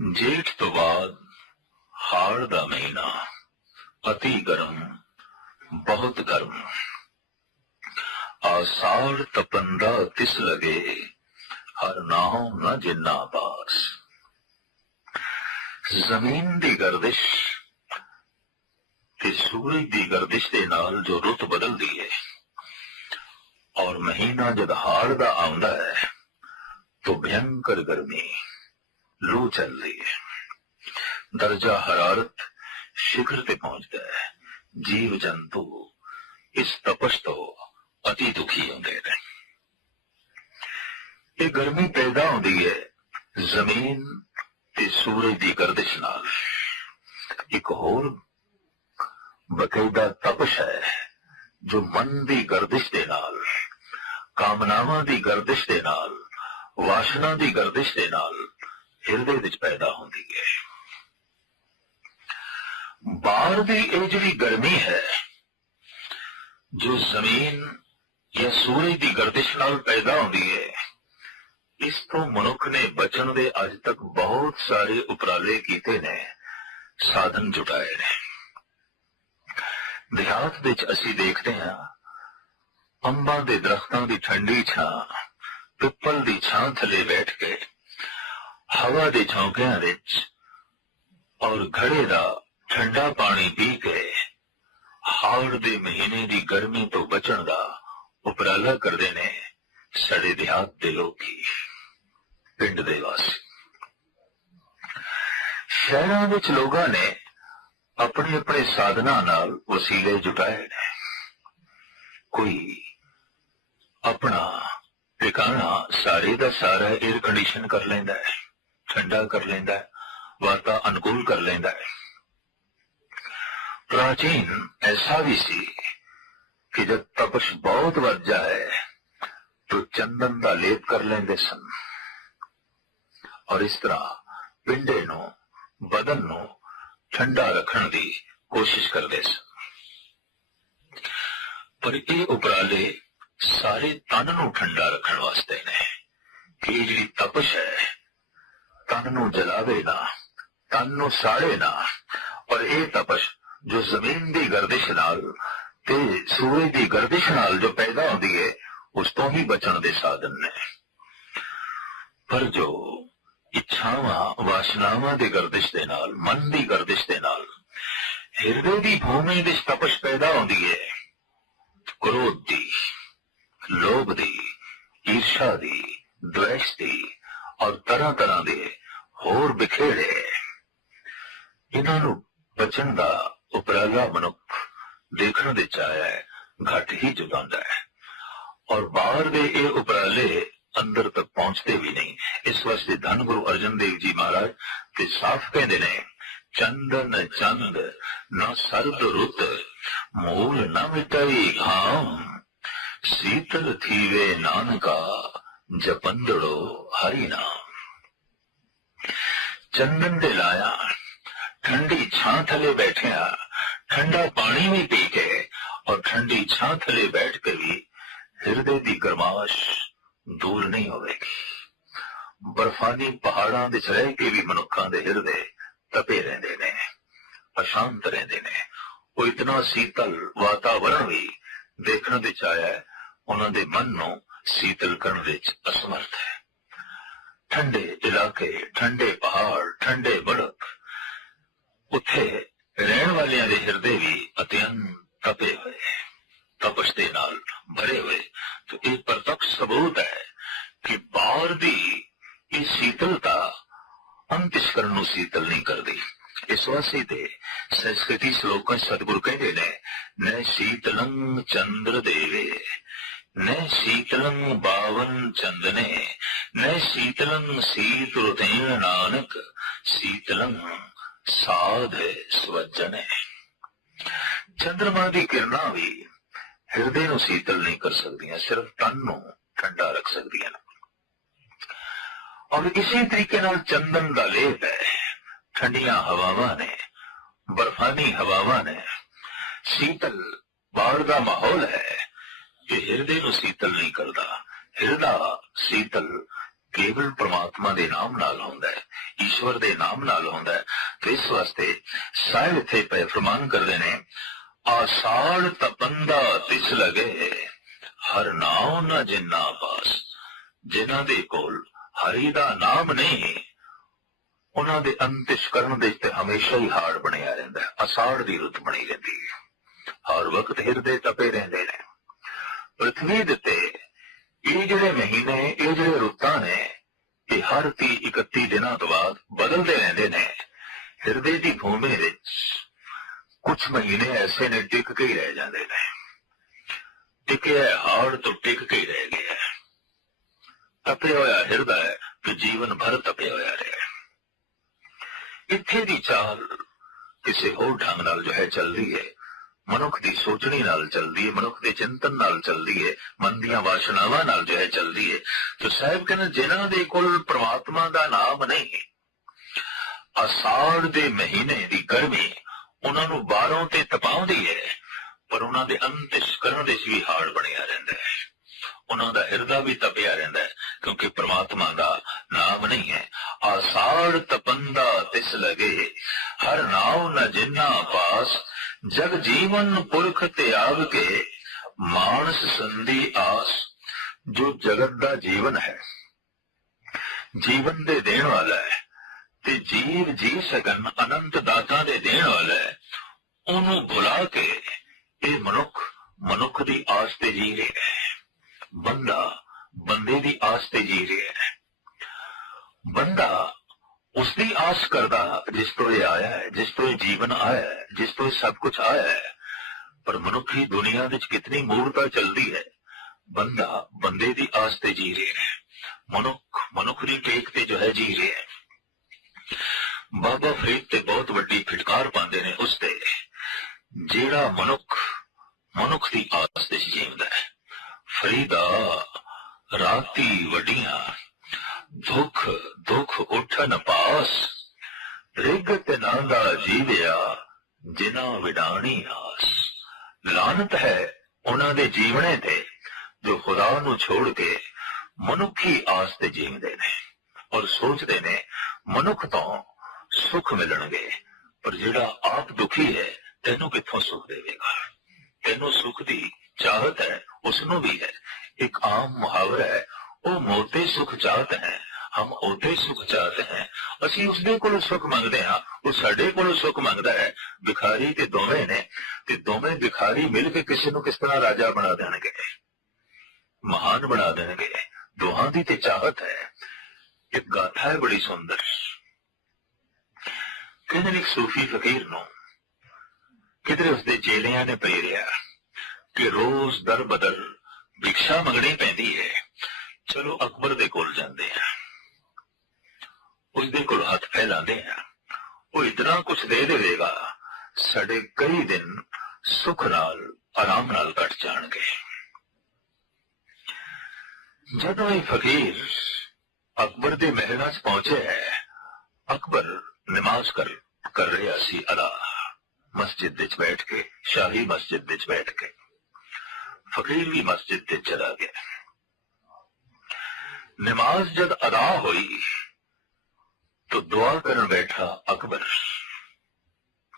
ਜੇਠ ਤੋਂ ਬਾਅਦ ਹਾੜ ਦਾ ਮਹੀਨਾ, ਅਤੀ ਗਰਮ, ਬਹੁਤ ਗਰਮ। ਆਸਾੜ ਤਪੰਦਾ ਤਿਸ ਲਗੇ, ਹਰ ਨਾਉ ਨ ਜਿੰਨਾ ਬਾਸ। ਜ਼ਮੀਨ ਦੀ ਗਰਦਿਸ਼ ਤੇ ਸੂਰਜ ਦੀ ਗਰਦਿਸ਼ ਦੇ ਨਾਲ ਜੋ ਰੁੱਤ ਬਦਲਦੀ ਹੈ ਔਰ ਮਹੀਨਾ ਜਦ ਹਾੜ ਦਾ ਆਉਂਦਾ ਹੈ, ਤੋ ਭਿਆੰਕਰ ਗਰਮੀ। लू चल रही है दर्जा हरारत शिखर ਤੇ ਪਹੁੰਚਦਾ ਹੈ ਜੀਵ ਜੰਤੂ ਇਸ ਤਪਸ਼ ਤੋਂ ਅਤੀ ਦੁਖੀ ਹੁੰਦੇ ਨੇ ਇਹ ਗਰਮੀ ਪੈਦਾ ਹੁੰਦੀ ਹੈ ਜ਼ਮੀਨ ਤੇ ਸੂਰਜ ਦੀ ਗਰਦਿਸ਼ ਨਾਲ ਇੱਕ ਹੋਰ ਬਕਾਇਦਾ ਤਪਸ਼ ਹੈ ਜੋ ਮਨ ਦੀ ਗਰਦਿਸ਼ ਦੇ ਨਾਲ ਕਾਮਨਾਵਾਂ ਦੀ ਗਰਦਿਸ਼ ਦੇ ਨਾਲ ਵਾਸ਼ਨਾ ਦੀ ਗਰਦਿਸ਼ ਦੇ ਨਾਲ ਹਿਰਦੇ ਵਿੱਚ ਪੈਦਾ ਹੁੰਦੀ ਹੈ। ਬਾਹਰ ਦੀ ਇਹ ਜਿਹੜੀ ਗਰਮੀ ਹੈ, ਜੋ ਜ਼ਮੀਨ ਜਾਂ ਸੂਰਜ ਦੀ ਗਰਦਿਸ਼ ਨਾਲ ਪੈਦਾ ਹੁੰਦੀ ਹੈ, ਇਸ ਤੋਂ ਮਨੁੱਖ ਨੇ ਬਚਣ ਦੇ ਅੱਜ ਤੱਕ ਬਹੁਤ ਸਾਰੇ ਉਪਰਾਲੇ ਕੀਤੇ ਨੇ, ਸਾਧਨ ਜੁਟਾਏ ਨੇ। ਦਿਹਾਤ ਵਿੱਚ ਅਸੀਂ ਦੇਖਦੇ ਹਾਂ, ਅੰਬਾਂ ਦੇ ਦਰਖਤਾਂ ਦੀ ਠੰਡੀ ਛਾਂ, ਪਿੱਪਲ ਦੀ ਛਾਂ ਥੱਲੇ ਬੈਠ ਕੇ ਹਵਾ ਦੇ ਝੋਂਕਿਆਂ ਵਿੱਚ ਔਰ ਘੜੇ ਦਾ ਠੰਡਾ ਪਾਣੀ ਪੀ ਕੇ ਹਾੜ ਦੇ ਮਹੀਨੇ ਦੀ ਗਰਮੀ ਤੋਂ ਬਚਣ ਦਾ ਉਪਰਾਲਾ ਕਰਦੇ ਨੇ ਸਾਡੇ ਦਿਹਾਤ ਦੇ ਲੋਕੀ, ਪਿੰਡ ਦੇ ਵਾਸੀ। ਸ਼ਹਿਰਾਂ ਵਿੱਚ ਲੋਕਾਂ ਨੇ ਆਪਣੇ ਆਪਣੇ ਸਾਧਨਾਂ ਨਾਲ ਵਸੀਲੇ ਜੁਟਾਏ ਨੇ। ਕੋਈ ਆਪਣਾ ਟਿਕਾਣਾ ਸਾਰੇ ਦਾ ਸਾਰਾ 에ਅਰ ਕੰਡੀਸ਼ਨ ਕਰ ਲੈਂਦਾ ਹੈ। ਠੰਡਾ ਕਰ ਲੈਂਦਾ ਹੈ, ਵਾਤਾ ਅਨੁਕੂਲ ਕਰ ਲੈਂਦਾ ਹੈ। ਪ੍ਰਾਚੀਨ ਐਸਾ ਵੀ ਸੀ ਕਿ ਜਦ ਤਪਸ਼ ਬਹੁਤ ਵੱਧ ਜਾਏ तो ਚੰਦਨ ਦਾ ਲੇਪ ਕਰ ਲੈਂਦੇ ਸਨ। ਔਰ ਇਸ ਤਰ੍ਹਾਂ ਪਿੰਡੇ ਨੂੰ, ਬਦਨ ਨੂੰ ਠੰਡਾ ਰੱਖਣ ਦੀ ਕੋਸ਼ਿਸ਼ ਕਰਦੇ ਸਨ। ਪਰ ਇਹ ਉਪਰਾਲੇ ਸਾਰੇ ਤਨ ਨੂੰ ਠੰਡਾ ਰੱਖਣ ਵਾਸਤੇ ਨੇ। ਕਿ ਇਹ ਜਿਹੜੀ ਤਪਸ਼ ਹੈ ਤਨ ਨੂੰ ਜਲਾਵੇ ਨਾ ਤਨ ਨੂੰ ਸਾੜੇ ਨਾ, ਔਰ ਇਹ ਤਪਸ਼ ਜੋ ਜ਼ਮੀਨ ਦੀ ਗਰਦਿਸ਼ ਨਾਲ ਤੇ ਸੂਰਜ ਦੀ ਗਰਦਿਸ਼ ਨਾਲ ਜੋ ਪੈਦਾ ਹੁੰਦੀ ਹੈ, ਉਸ ਤੋਂ ਹੀ ਬਚਣ ਦੇ ਸਾਧਨ ਨੇ। ਪਰ ਜੋ ਇੱਛਾਵਾਂ, ਵਾਸ਼ਨਾਵਾਂ ਦੀ ਗਰਦਿਸ਼ ਦੇ ਨਾਲ, ਮਨ ਦੀ ਗਰਦਿਸ਼ ਦੇ ਨਾਲ, ਹਿਰਦੇ ਦੀ ਭੂਮੀ ਵਿੱਚ ਤਪਸ਼ ਪੈਦਾ ਹੁੰਦੀ ਹੈ, ਕ੍ਰੋਧ ਦੀ, ਲੋਭ ਦੀ, ਈਰਸ਼ਾ ਦੀ ਦ્વੈਸ਼ ਦੀ ਔਰ ਤਰ੍ਹਾਂ ਤਰ੍ਹਾਂ ਦੇ ਹੋਰ ਬਿਖੇੜੇ ਇਹਨਾਂ ਨੂੰ ਬਚਣ ਦਾ ਉਪਰਾਲਾ ਮਨੁੱਖ ਦੇਖਣ ਦੇ ਚਾਹਿਆ ਹੈ, ਘਟ ਹੀ ਜੁਗਾਉਂਦਾ ਹੈ। ਔਰ ਬਾਹਰ ਦੇ ਇਹ ਉਪਰਾਲੇ ਅੰਦਰ ਤੱਕ ਪਹੁੰਚਦੇ ਵੀ ਨਹੀਂ। ਇਸ ਵਾਸਤੇ ਧੰਨ ਗੁਰੂ ਅਰਜਨ ਦੇਵ ਜੀ ਮਹਾਰਾਜ ਤੇ ਸਾਫ਼ ਕਹਿੰਦੇ ਨੇ, ਚੰਦਨ ਚੰਦ ਨਾ ਸਰਦ ਰੁੱਤ, ਮੂਲ ਨਾ ਮਿਟਾਈ ਘਾਮ। ਸੀਤਲ ਥੀਵੇ ਨਾਨਕਾ, ਜਪੰਦੜੋ ਹਰੀ ਨਾਮ। ਚੰਦਨ ਦੇ ਲਾਇਆ। ਠੰਡੀ ਛਾਂ ਥਲੇ ਬੈਠਿਆ। ਠੰਡਾ ਪਾਣੀ ਵੀ ਪੀ ਕੇ ਔਰ ਠੰਡੀ ਛਾਂ ਥਲੇ ਬੈਠ ਕੇ ਵੀ ਹਿਰਦੇ ਦੀ ਗਰਮਾਸ਼ ਦੂਰ ਨਹੀਂ ਹੋਵੇਗੀ। ਬਰਫਾਨੀ ਪਹਾੜਾਂ ਵਿੱਚ ਰਹਿ ਕੇ ਵੀ ਮਨੁੱਖਾਂ ਦੇ ਹਿਰਦੇ ਤਪੇ ਰਹਿੰਦੇ ਨੇ, ਅਸ਼ਾਂਤ ਰਹਿੰਦੇ ਨੇ। ਉਹ ਇਤਨਾ ਸੀਤਲ ਵਾਤਾਵਰਣ ਵੀ ਦੇਖਣ ਵਿੱਚ ਆਇਆ ਉਹਨਾਂ ਦੇ ਮਨ ਨੂੰ ਸੀਤਲ ਕਰਨ ਵਿੱਚ ਅਸਮਰਥ ਹੈ। ਠੰਡੇ ਇਲਾਕੇ, ਠੰਡੇ ਪਹਾੜ, ਠੰਡੇ ਬੜਕ ਉੱਥੇ ਰਹਿਣ ਵਾਲਿਆਂ ਦੇ ਹਿਰਦੇ ਵੀ ਅਤਿਅੰਤ ਤਪੇ ਹੋਏ। ਤਪਸ਼ ਦੇ ਨਾਲ ਭਰੇ ਹੋਏ। ਤੇ ਇਹ ਪ੍ਰਤੱਖ ਸਬੂਤ ਹੈ ਕਿ ਬਾਹਰ ਦੀ ਇਹ ਸੀਤਲਤਾ ਅੰਤਿਸ਼ਕਰਨ ਨੂੰ ਸੀਤਲ ਨਹੀਂ ਕਰਦੀ। ਇਸ ਵਾਸਤੇ ਤੇ ਸੰਸਕ੍ਰਿਤੀ ਸ਼ਲੋਕਾਂ 'ਚ ਸਤਿਗੁਰ ਕਹਿੰਦੇ ਨੇ ਨੈ ਸੀਤਲੰ ਚੰਦਰ ਦੇਵੇ ਨੈ ਸੀਤਲੰ ਬਾਵਨ ਚੰਦਨੇ ਨੈ ਸੀਤਲੰ ਸੀਤ ਰੁਤੇਨ ਨਾਨਕ, ਸੀਤਲੰ ਸਾਧ ਸਵਜਨੇ ਚੰਦਰਮਾ ਦੀ ਕਿਰਨਾਂ ਵੀ ਹਿਰਦੇ ਨੂੰ ਸੀਤਲ ਨਹੀਂ ਕਰ ਸਕਦੀਆਂ, ਸਿਰਫ ਤਨ ਨੂੰ ਠੰਡਾ ਰੱਖ ਸਕਦੀਆਂ ਨੇ। ਔਰ ਇਸੇ ਤਰੀਕੇ ਨਾਲ ਚੰਦਨ ਦਾ ਲੇਪ ਹੈ, ਠੰਡੀਆਂ ਹਵਾਵਾਂ ਨੇ, ਬਰਫਾਨੀ ਹਵਾਵਾਂ ਨੇ, ਸੀਤਲ ਬਾਹਰ ਦਾ ਮਾਹੌਲ ਹੈ ਇਹ ਹਿਰਦੇ ਨੂੰ ਸੀਤਲ ਨਹੀਂ ਕਰਦਾ, ਹਿਰਦਾ ਸੀਤਲ ਕੇਵਲ ਪ੍ਰਮਾਤਮਾ ਦੇ ਨਾਮ ਨਾਲ ਹੁੰਦਾ ਹੈ, ਈਸ਼ਵਰ ਦੇ ਨਾਮ ਨਾਲ ਹੁੰਦਾ ਹੈ। ਤੇ ਇਸ ਵਾਸਤੇ ਸਾਹਿਬ ਇੱਥੇ ਪੈ ਫਰਮਾਨ ਕਰਦੇ ਨੇ, ਆਸਾੜ ਤਪੰਦਾ ਤਿਸ ਲਗੇ, ਹਰ ਨਾਮ ਨਾ ਜਿੰਨਾ ਪਾਸ ਜਿਨ੍ਹਾਂ ਦੇ ਕੋਲ ਹਰੀ ਦਾ ਨਾਮ ਨਹੀਂ, ਉਹਨਾਂ ਦੇ ਅੰਤਿਸ਼ ਕਰਨ ਦੇ ਤੇ ਹਮੇਸ਼ਾ ਹੀ ਹਾਰ ਬਣਿਆ ਰਹਿੰਦਾ ਹੈ ਅਸਾੜ ਦੀ ਰੁੱਤ ਬਣੀ ਰਹਿੰਦੀ ਹੈ। ਹਰ ਵਕਤ ਹਿਰਦੇ ਤਪੇ ਰਹਿੰਦੇ ਨੇ। ਪ੍ਰਥਵੀ ਦਿੱਤੇ, ਇਹ ਜਿਹੜੇ ਮਹੀਨੇ, ਇਹ ਜਿਹੜੇ ਹਰ 30 31 ਦਿਨਾਂ ਤੋਂ ਬਾਅਦ ਬਦਲਦੇ ਰਹਿੰਦੇ ਨੇ। ਹਿਰਦੇ ਦੀ ਭੂਮੀ ਵਿੱਚ ਕੁਝ ਮਹੀਨੇ ਐਸੇ ਨੇ ਟਿਕ ਕੇ ਹੀ ਰਹਿ ਜਾਂਦੇ ਨੇ। ਟਿਕਿਆ ਹਾੜ ਤੋਂ ਟਿਕ ਕੇ ਹੀ ਰਹਿ ਗਿਆ ਤਪਿਆ ਹੋਇਆ ਹਿਰਦਾ ਹੈ ਕਿ ਜੀਵਨ ਭਰ ਤਪਿਆ ਹੋਇਆ ਰਹੇ ਇੱਥੇ ਦੀ ਚਾਲ ਕਿਸੇ ਹੋਰ ਢੰਗ ਨਾਲ ਜੋ ਹੈ ਚੱਲ ਰਹੀ ਹੈ। ਮਨੁੱਖ ਦੀ ਸੋਚਣੀ ਨਾਲ ਚੱਲਦੀ ਹੈ ਮਨੁੱਖ ਦੇ ਚਿੰਤਨ ਨਾਲ ਚੱਲਦੀ ਹੈ ਮਨ ਦੀਆਂ ਵਾਸ਼ਨਾਵਾਂ ਨਾਲ ਜੋ ਹੈ ਚੱਲਦੀ ਹੈ ਤੇ ਸਾਹਿਬ ਕਹਿੰਦੇ, ਜਿਨ੍ਹਾਂ ਦੇ ਕੋਲ ਪ੍ਰਮਾਤਮਾ ਦਾ ਨਾਮ ਨਹੀਂ, ਅਸਾੜ ਦੇ ਮਹੀਨੇ ਦੀ ਗਰਮੀ ਉਹਨਾਂ ਨੂੰ ਬਾਹਰੋਂ ਤੇ ਤਪਾਉਂਦੀ ਹੈ ਪਰ ਉਹਨਾਂ ਦੇ ਅੰਤਿਸ਼ ਕਰਨ ਦੇ ਵੀ ਹਾੜ ਬਣਿਆ ਰਹਿੰਦਾ ਹੈ ਉਹਨਾਂ ਦਾ ਹਿਰਦਾ ਵੀ ਤਪਿਆ ਰਹਿੰਦਾ ਹੈ ਕਿਉਂਕਿ ਪ੍ਰਮਾਤਮਾ ਦਾ ਨਾਮ ਨਹੀਂ ਹੈ। ਆਸਾੜ ਤਪੰਦਾ ਤਿਸ ਲਗੇ, ਹਰ ਨਾਮ ਨ ਜਿਨਾ ਪਾਸ ਜਗ ਜੀਵਨ ਪੁਰਖ ਤਿਆਗ ਕੇ ਮਾਨਸ ਸੰਧੀ ਆਸ, ਜੋ ਜਗਤ ਦਾ ਜੀਵਨ ਹੈ। ਜੀਵਨ ਦੇ ਦੇਣ ਵਾਲਾ ਹੈ ਤੇ ਜੀਵ ਜੀ ਸਕਣ ਅਨੰਤ ਦਾਤਾ ਦੇ ਦੇਣ ਵਾਲਾ ਹੈ, ਉਹਨੂੰ ਬੁਲਾ ਕੇ ਇਹ ਮਨੁੱਖ ਮਨੁੱਖ ਦੀ ਆਸ ਤੇ ਜੀ ਰਿਹਾ ਹੈ। ਬੰਦਾ ਬੰਦੇ ਦੀ ਆਸ ਤੇ ਜੀ ਰਿਹਾ ਹੈ। ਬੰਦਾ ਉਸ ਦੀ ਆਸ ਕਰਦਾ, ਜਿਸ ਤੋਂ ਇਹ ਆਇਆ ਹੈ, ਜਿਸ ਤੋਂ ਇਹ ਜੀਵਨ ਆਇਆ ਹੈ, ਜਿਸ ਤੋਂ ਇਹ ਸਭ ਕੁਝ ਆਇਆ ਹੈ। ਪਰ ਮਨੁੱਖੀ ਦੁਨੀਆ ਵਿੱਚ ਕਿਤਨੀ ਮੂਰਤਾ ਚੱਲਦੀ ਹੈ, ਬੰਦਾ ਬੰਦੇ ਦੀ ਆਸ ਤੇ ਜੀ ਰਿਹਾ ਹੈ। ਮਨੁੱਖ ਮਨੁੱਖ ਦੀ ਟੇਕ ਤੇ ਜੋ ਹੈ, ਜੀ ਰਿਹਾ ਹੈ। ਬਾਬਾ ਫਰੀਦ ਤੇ ਬਹੁਤ ਵੱਡੀ ਫਿਟਕਾਰ ਪਾਉਂਦੇ ਨੇ ਉਸ ਤੇ। ਜਿਹੜਾ ਮਨੁੱਖ ਮਨੁੱਖ ਦੀ ਆਸ ਤੇ ਜੀਵਦਾ ਹੈ। ਫਰੀਦਾ ਰਾਤੀ ਵਡੀਆਂ ਦੁੱਖ ਦੁੱਖ ਉਠਨ ਪਾਸ ਰਿਗਤ ਨਾਂਦਾ ਜੀਵਿਆ, ਜਿਨਾ ਵਿਡਾਣੀ ਆਸ। ਲਾਨਤ ਹੈ ਉਹਨਾਂ ਦੇ ਜੀਵਣੇ ਤੇ, ਜੋ ਖੁਦਾ ਨੂੰ ਛੋੜ ਕੇ ਮਨੁੱਖੀ ਆਸ ਤੇ ਜੀਵਦੇ ਨੇ ਔਰ ਸੋਚਦੇ ਨੇ ਮਨੁੱਖ ਤੋਂ ਸੁੱਖ ਮਿਲਣਗੇ। ਪਰ ਜਿਹੜਾ ਆਪ ਦੁਖੀ ਹੈ, ਤੈਨੂੰ ਕਿੱਥੋਂ ਸੁੱਖ ਦੇਵੇਗਾ? ਤੈਨੂੰ ਸੁੱਖ ਦੀ ਚਾਹਤ ਹੈ ਉਸ ਨੂੰ ਵੀ ਹੈ। ਇੱਕ ਆਮ ਮੁਹਾਵਰਾ ਹੈ ਉਹ ਮੋਤੇ ਸੁਖ ਚਾਹਤ ਹੈ। ਹਮ ਉਹਦੇ ਸੁਖ ਚਾਹਤੇ ਹੈ। ਅਸੀਂ ਉਸਦੇ ਕੋਲੋਂ ਸੁਖ ਮੰਗਦੇ ਹਾਂ, ਉਹ ਸਾਡੇ ਕੋਲੋਂ ਸੁਖ ਮੰਗਦਾ ਹੈ। ਭਿਖਾਰੀ ਤੇ ਦੋਵੇਂ ਨੇ, ਤੇ ਦੋਵੇਂ ਭਿਖਾਰੀ ਮਿਲ ਕੇ ਕਿਸੇ ਨੂੰ ਕਿਸ ਤਰ੍ਹਾਂ ਰਾਜਾ ਬਣਾ ਦੇਣਗੇ? ਮਹਾਨ ਬਣਾ ਦੇਣਗੇ। ਦੋਹਾਂ ਦੀ ਤੇ ਚਾਹਤ ਹੈ। ਇੱਕ ਗਾਥਾ ਹੈ ਬੜੀ ਸੁੰਦਰ। ਕਹਿੰਦੇ ਨੇ ਇੱਕ ਸੂਫੀ ਫਕੀਰ ਨੂੰ, ਕਿਧਰੇ ਉਸਦੇ ਚੇਲਿਆਂ ਨੇ ਪ੍ਰੇਰਿਆ ਕਿ ਰੋਜ਼ ਦਰ ਬਦਲ, ਭਿਕਸ਼ਾ ਮੰਗਣੀ ਪੈਂਦੀ ਹੈ। ਚਲੋ ਅਕਬਰ ਦੇ ਕੋਲ ਜਾਂਦੇ ਆ। ਉਸਦੇ ਕੋਲ ਹੱਥ ਫੈਲਾਉਂਦੇ ਆ। ਉਹ ਇਤਨਾ ਕੁਝ ਦੇ ਦੇਵੇਗਾ, ਸਾਡੇ ਕਈ ਦਿਨ ਸੁਖ ਨਾਲ, ਆਰਾਮ ਨਾਲ ਕੱਟ ਜਾਣਗੇ। ਜਦੋਂ ਇਹ ਫਕੀਰ ਅਕਬਰ ਦੇ ਮਹਿਲਾਂ 'ਚ ਪਹੁੰਚਿਆ ਹੈ, ਅਕਬਰ ਨਮਾਜ਼ ਕਰ ਕਰ ਰਿਹਾ ਸੀ ਅਦਾ ਮਸਜਿਦ ਵਿੱਚ ਬੈਠ ਕੇ, ਸ਼ਾਹੀ ਮਸਜਿਦ ਵਿੱਚ ਬੈਠ ਕੇ। ਫਕੀਰ ਵੀ ਮਸਜਿਦ ਤੇ ਚਲਾ ਗਿਆ। ਨਮਾਜ਼ ਜਦ ਅਦਾ ਹੋਈ, ਤੋ ਦੁਆ ਕਰਨ ਬੈਠਾ ਅਕਬਰ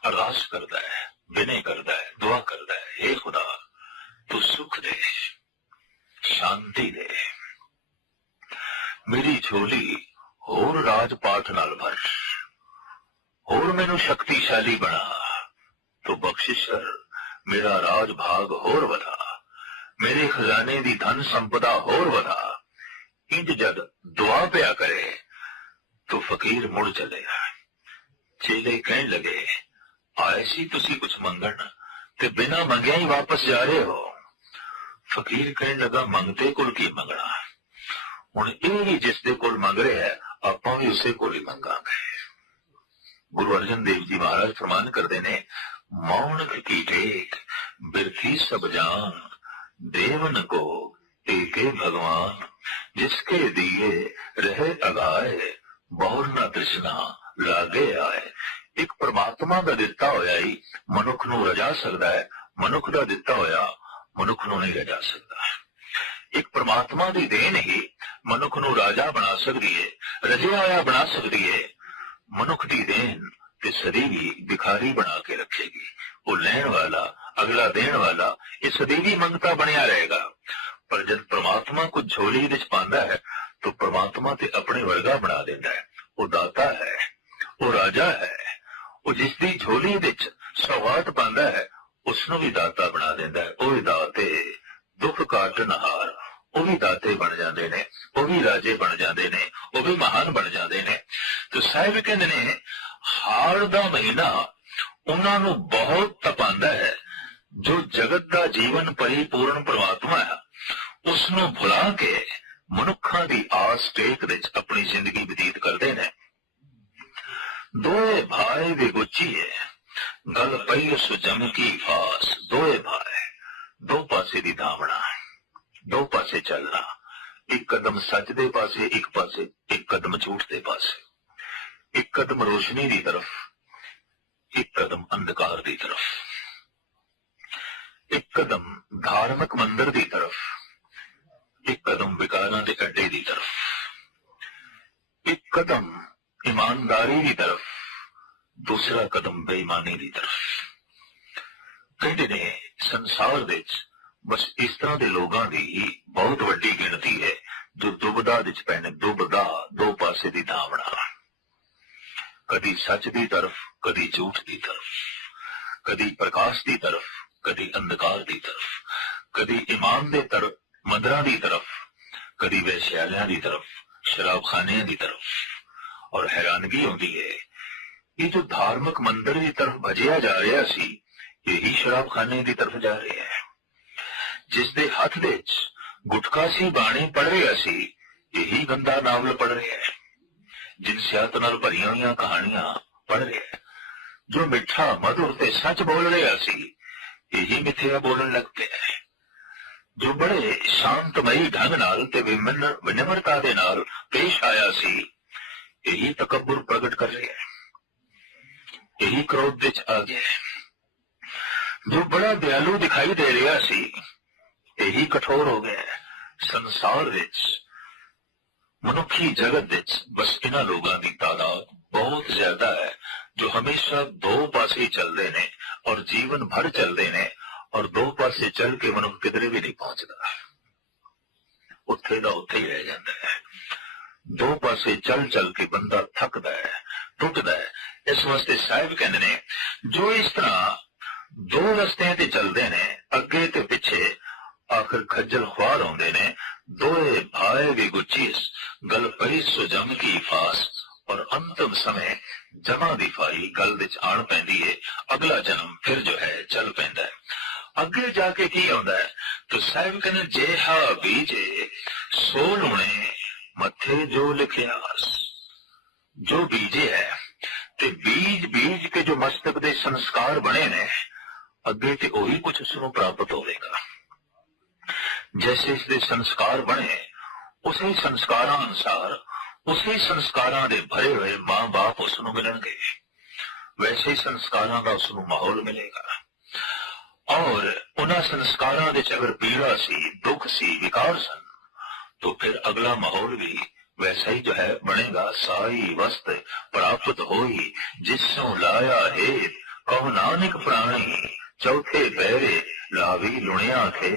ਅਰਦਾਸ ਕਰਦਾ ਹੈ, ਬਿਨੇ ਕਰਦਾ ਹੈ, ਦੁਆ ਕਰਦਾ ਹੈ हे ਖੁਦਾ, ਤੂੰ ਸੁਖ ਦੇ, ਸ਼ਾਂਤੀ ਦੇ। ਮੇਰੀ ਝੋਲੀ ਹੋਰ ਰਾਜ ਪਾਠ ਨਾਲ ਭਰ, ਹੋਰ ਮੈਨੂੰ ਸ਼ਕਤੀਸ਼ਾਲੀ ਬਣਾ, ਤੋ ਬਖਸ਼ਿਸ਼ ਕਰ, ਮੇਰਾ ਰਾਜ ਭਾਗ ਹੋਰ ਵਧਾ, ਮੇਰੇ ਖਜ਼ਾਨੇ ਦੀ ਧਨ ਸੰਪਦਾ ਹੋਰ ਵਧਾ। ਇੰਜ ਜਦ ਦੁਆ ਪਿਆ ਕਰੇ तो फकीर मुड़ चलेगा चेले कहने लगे आए सी तुसी कुछ मंगण ते बिना मंगिया ही वापस जा रहे हो फकीर कहने लगा मंगते कुल की मंगना ਹੁਣ ਇਹ ਵੀ ਜਿਸ ਦੇ ਕੋਲ ਮੰਗ ਰਿਹਾ ਹੈ ਆਪਾਂ ਵੀ ਉਸੇ ਕੋਲ ਹੀ ਮੰਗਾਂਗੇ ਗੁਰੂ ਅਰਜਨ ਦੇਵ ਜੀ ਮਹਾਰਾਜ ਫਰਮਾਨ ਕਰਦੇ ਨੇ ਮੌਨ ਕੀ ਟੇਕ ਬਿਰਥੀ ਸਭ ਜਾਨ ਦੇਵਨ ਕੋ ਏਕੇ ਭਗਵਾਨ ਜਿਸਕੇ ਦਿਏ ਰਹੇ ਅਗਾਏ ਬਹੁਰ ਨਾ ਤ੍ਰਿਸ਼ਨਾ ਲਾਗੇ ਆਏ ਇੱਕ ਪ੍ਰਮਾਤਮਾ ਦਾ ਦਿੱਤਾ ਹੋਇਆ ਹੀ ਮਨੁੱਖ ਨੂੰ ਰਜਾ ਸਕਦਾ ਹੈ ਮਨੁੱਖ ਦਾ ਦਿੱਤਾ ਹੋਇਆ ਮਨੁੱਖ ਨੂੰ ਨਹੀਂ ਰਜਾ ਸਕਦਾ ਇੱਕ ਪ੍ਰਮਾਤਮਾ ਦੀ ਦੇਣ ਹੀ ਮਨੁੱਖ ਨੂੰ ਰਾਜਾ ਬਣਾ ਸਕਦੀ ਹੈ ਰਜਿਆ ਹੋਇਆ ਬਣਾ ਸਕਦੀ ਹੈ ਮਨੁੱਖ ਦੀ ਦੇਣ ਤੇ ਸਦੀਵੀ ਭਿਖਾਰੀ ਬਣਾ ਕੇ ਰੱਖੇਗੀ ਉਹ ਲੈਣ ਵਾਲਾ ਅਗਲਾ ਦੇਣ ਵਾਲਾ ਇਹ ਸਦੀਵੀ ਮੰਗਤਾ ਬਣਿਆ ਰਹੇਗਾ ਪਰ ਜਦ ਪ੍ਰਮਾਤਮਾ ਕੁਝ ਝੋਲੀ ਵਿੱਚ ਪਾਉਂਦਾ ਹੈ, ਤਾਂ ਪ੍ਰਮਾਤਮਾ ਤੇ ਆਪਣੇ ਵਰਗਾ ਬਣਾ ਦਿੰਦਾ ਹੈ। ਉਹ ਦਾਤਾ ਹੈ, ਉਹ ਰਾਜਾ ਹੈ, ਉਹ ਜਿਸ ਦੀ ਝੋਲੀ ਵਿੱਚ ਸੌਗਾਤ ਪਾਉਂਦਾ ਹੈ ਉਸ ਨੂੰ ਵੀ ਦਾਤਾ ਬਣਾ ਦਿੰਦਾ ਹੈ। ਉਹ ਵੀ ਦਾਤੇ ਦੁੱਖ ਕਾਟਨ ਉਹ ਵੀ ਦਾਤੇ ਬਣ ਜਾਂਦੇ ਨੇ, ਉਹ ਵੀ ਰਾਜੇ ਬਣ ਜਾਂਦੇ ਨੇ, ਉਹ ਵੀ ਮਹਾਨ ਬਣ ਜਾਂਦੇ ਨੇ। ਤੇ ਸਾਹਿਬ ਕਹਿੰਦੇ ਨੇ ਹਾਰ ਦਾ ਮਹੀਨਾ ਉਹਨਾਂ ਨੂੰ ਬਹੁਤ ਤਪਾਉਂਦਾ ਹੈ। ਜੋ ਜਗਤ ਦਾ ਜੀਵਨ ਪਰਿਪੂਰਨ ਪ੍ਰਮਾਤਮਾ ਹੈ ਉਸ ਨੂੰ ਭੁਲਾ ਕੇ ਮਨੁੱਖਾਂ ਦੀ ਆਸ ਟੇਕ ਵਿੱਚ ਆਪਣੀ ਜ਼ਿੰਦਗੀ ਬਤੀਤ ਕਰਦੇ ਨੇ। ਦੋਏ ਭਾਈ ਦੇ ਗੁੱਚੀਏ ਗਲ ਪਈ ਸੁਜਮ ਕੀ ਫਾਸ। ਦੋਏ ਭਾਈ, ਦੋ ਪਾਸੇ ਦੀ ਧਾਵਣਾ, ਦੋ ਪਾਸੇ ਚੱਲਣਾ। ਇੱਕ ਕਦਮ ਸੱਚ ਦੇ ਪਾਸੇ, ਇੱਕ ਪਾਸੇ, ਇੱਕ ਕਦਮ ਝੂਠ ਦੇ ਪਾਸੇ। ਇੱਕ ਕਦਮ ਰੋਸ਼ਨੀ ਦੀ ਤਰਫ, ਇੱਕ ਕਦਮ ਅੰਧਕਾਰ ਦੀ ਤਰਫ। ਇੱਕ ਕਦਮ ਧਾਰਮਿਕ ਮੰਦਰ ਦੀ ਤਰਫ ਇੱਕ ਕਦਮ ਵਿਕਾਰਾਂ ਦੇ ਅੱਡੇ ਦੀ ਤਰਫ ਇੱਕ ਕਦਮ ਇਮਾਨਦਾਰੀ ਦੀ ਤਰਫ ਦੂਸਰਾ ਕਦਮ ਬੇਈਮਾਨੀ ਦੀ ਤਰਫ ਕਹਿੰਦੇ ਨੇ ਸੰਸਾਰ ਵਿੱਚ ਬਸ ਇਸ ਤਰ੍ਹਾਂ ਦੇ ਲੋਕਾਂ ਦੀ ਬਹੁਤ ਵੱਡੀ ਗਿਣਤੀ ਹੈ ਜੋ ਦੁਬਦਾ ਵਿੱਚ ਪੈਣ ਦੁਬਦਾ ਦੋ ਪਾਸੇ ਦੀ ਧਾਵਣਾ ਕਦੀ ਸੱਚ ਦੀ ਤਰਫ ਕਦੀ ਝੂਠ ਦੀ ਤਰਫ ਕਦੀ ਪ੍ਰਕਾਸ਼ ਦੀ ਤਰਫ ਕਦੀ ਅੰਧਕਾਰ ਦੀ ਤਰਫ ਕਦੀ ਇਮਾਨ ਦੇ ਤਰਫ ਮੰਦਰਾਂ ਦੀ ਤਰਫ ਕਦੀ ਵੈਸ਼ਿਆਲਿਆਂ ਦੀ ਤਰਫ, ਸ਼ਰਾਬਖਾਨਿਆਂ ਦੀ ਤਰਫ ਔਰ ਹੈਰਾਨਗੀ ਹੁੰਦੀ ਹੈ। ਇਹ ਜੋ ਧਾਰਮਿਕ ਮੰਦਰ ਦੀ ਤਰਫ ਭਜਿਆ ਜਾ ਰਿਹਾ ਸੀ, ਇਹੀ ਸ਼ਰਾਬਖਾਨੇ ਦੀ ਤਰਫ ਜਾ ਰਿਹਾ ਹੈ। ਜਿਸ ਦੇ ਹੱਥ ਵਿੱਚ ਗੁਟਕਾ ਸੀ, ਬਾਣੀ ਪੜ ਰਿਹਾ ਸੀ, ਇਹੀ ਗੰਦਾ ਨਾਵਲ ਪੜ ਰਿਹਾ ਹੈ। ਜਿਨ ਸਿਆਤ ਨਾਲ ਭਰੀਆਂ ਹੋਈਆਂ ਕਹਾਣੀਆਂ ਪੜ ਰਿਹਾ ਹੈ। ਜੋ ਮਿੱਠਾ, ਮਧੁਰ ਤੇ ਸੱਚ ਬੋਲ ਰਿਹਾ ਸੀ, ਇਹੀ ਮਿੱਠਿਆ ਬੋਲਣ ਲੱਗ ਪਿਆ ਹੈ। ਜੋ ਬੜੇ ਸ਼ਾਂਤਮਈ ਢੰਗ ਨਾਲ ਤੇ ਵਿਨਮਰਤਾ ਦੇ ਨਾਲ ਪੇਸ਼ ਆਇਆ ਸੀ, ਇਹੀ ਤਕਬਰ ਪ੍ਰਗਟ ਕਰ ਰਿਹਾ ਹੈ। ਇਹੀ ਕ੍ਰੋਧ ਵਿੱਚ ਆ ਗਿਆ ਜੋ ਬੜਾ ਦਿਆਲੂ ਦਿਖਾਈ ਦੇ ਰਿਹਾ ਸੀ, ਇਹੀ ਕਠੋਰ ਹੋ ਗਿਆ ਸੰਸਾਰ ਵਿੱਚ, ਮਨੁੱਖੀ ਜਗਤ ਵਿੱਚ ਬਸ ਇਹਨਾਂ ਲੋਕਾਂ ਦੀ ਤਾਦਾਦ ਬਹੁਤ ਜ਼ਿਆਦਾ ਹੈ, ਜੋ ਹਮੇਸ਼ਾ ਦੋ ਪਾਸੇ ਹੀ ਚੱਲਦੇ ਨੇ ਔਰ ਜੀਵਨ ਭਰ ਚੱਲਦੇ ਨੇ ਔਰ ਦੋ ਪਾਸੇ ਚੱਲ ਕੇ ਮਨੁੱਖ ਕਿਧਰੇ ਵੀ ਨਹੀਂ ਪਹੁੰਚਦਾ। ਉੱਥੇ ਦਾ ਉੱਥੇ ਹੀ ਰਹਿ ਜਾਂਦਾ ਹੈ। ਦੋ ਪਾਸੇ ਚੱਲ ਚੱਲ ਕੇ ਬੰਦਾ ਥੱਕਦਾ ਹੈ, ਟੁੱਟਦਾ ਹੈ। ਇਸ ਵਾਸਤੇ ਸਾਹਿਬ ਕਹਿੰਦੇ ਨੇ, ਜੋ ਇਸ ਤਰ੍ਹਾਂ ਦੋ ਰਸਤਿਆਂ ਤੇ ਚੱਲਦੇ ਨੇ, ਅੱਗੇ ਤੇ ਪਿੱਛੇ ਆਖਰ ਖੱਜਲ ਖੁਆਰ ਆਉਂਦੇ ਨੇ, ਦੋਏ ਭਾਏ ਵੀ ਗੁੱਚੀਸ, ਗਲ ਪਈ ਸੋ ਜਮ ਕੀ ਫਾਸ, ਔਰ ਅੰਤਮ ਸਮੇਂ ਜਮਾ ਦੀ ਫਾਈ, ਗਲ ਵਿੱਚ ਆਣ ਪੈਂਦੀ ਹੈ ਅਗਲਾ ਜਨਮ ਫਿਰ ਜੋ ਹੈ ਜਾ ਕੇ ਕੀ ਆਉਂਦਾ ਹੈ? ਤੇ ਸਾਹਿਬ ਕਹਿੰਦੇ, ਜੇ ਹਾ ਬੀਜੇ ਸੋ ਲੁਣੇ ਮੱਥੇ ਜੋ ਲਿਖਿਆਸ ਜੋ ਬੀਜੇ ਹੈ, ਤੇ ਬੀਜ ਬੀਜ ਕੇ ਜੋ ਮਸਤਕ ਦੇ ਸੰਸਕਾਰ ਬਣੇ ਨੇ, ਅੱਗੇ ਤੇ ਉਹੀ ਕੁਝ ਉਸ ਨੂੰ ਪ੍ਰਾਪਤ ਹੋਵੇਗਾ। ਜੈਸੇ ਇਸ ਦੇ ਸੰਸਕਾਰ ਬਣੇ, ਉਸੇ ਸੰਸਕਾਰਾਂ ਅਨੁਸਾਰ, ਉਸੇ ਸੰਸਕਾਰਾਂ ਦੇ ਭਰੇ ਹੋਏ ਮਾਂ-ਬਾਪ ਉਸ ਨੂੰ ਮਿਲਣਗੇ। ਵੈਸੇ ਸੰਸਕਾਰਾਂ ਦਾ ਉਸ ਨੂੰ ਮਾਹੌਲ ਮਿਲੇਗਾ। ਉਹਨਾਂ ਸੰਸਕਾਰਾਂ ਦੇ ਚ ਅਗਰ ਪੀੜਾ ਸੀ ਦੁੱਖ ਸੀ ਵਿਕਾਰ ਸਨ तो फिर अगला माहौल भी वैसा ही जो है बनेगा साई वस्त प्राप्त होई जिसों लाया है कहो नानक प्राणी ਚੌਥੇ ਪਹਿਰੇ ਲਾਵੀ ਲੁਣਿਆ ਥੇ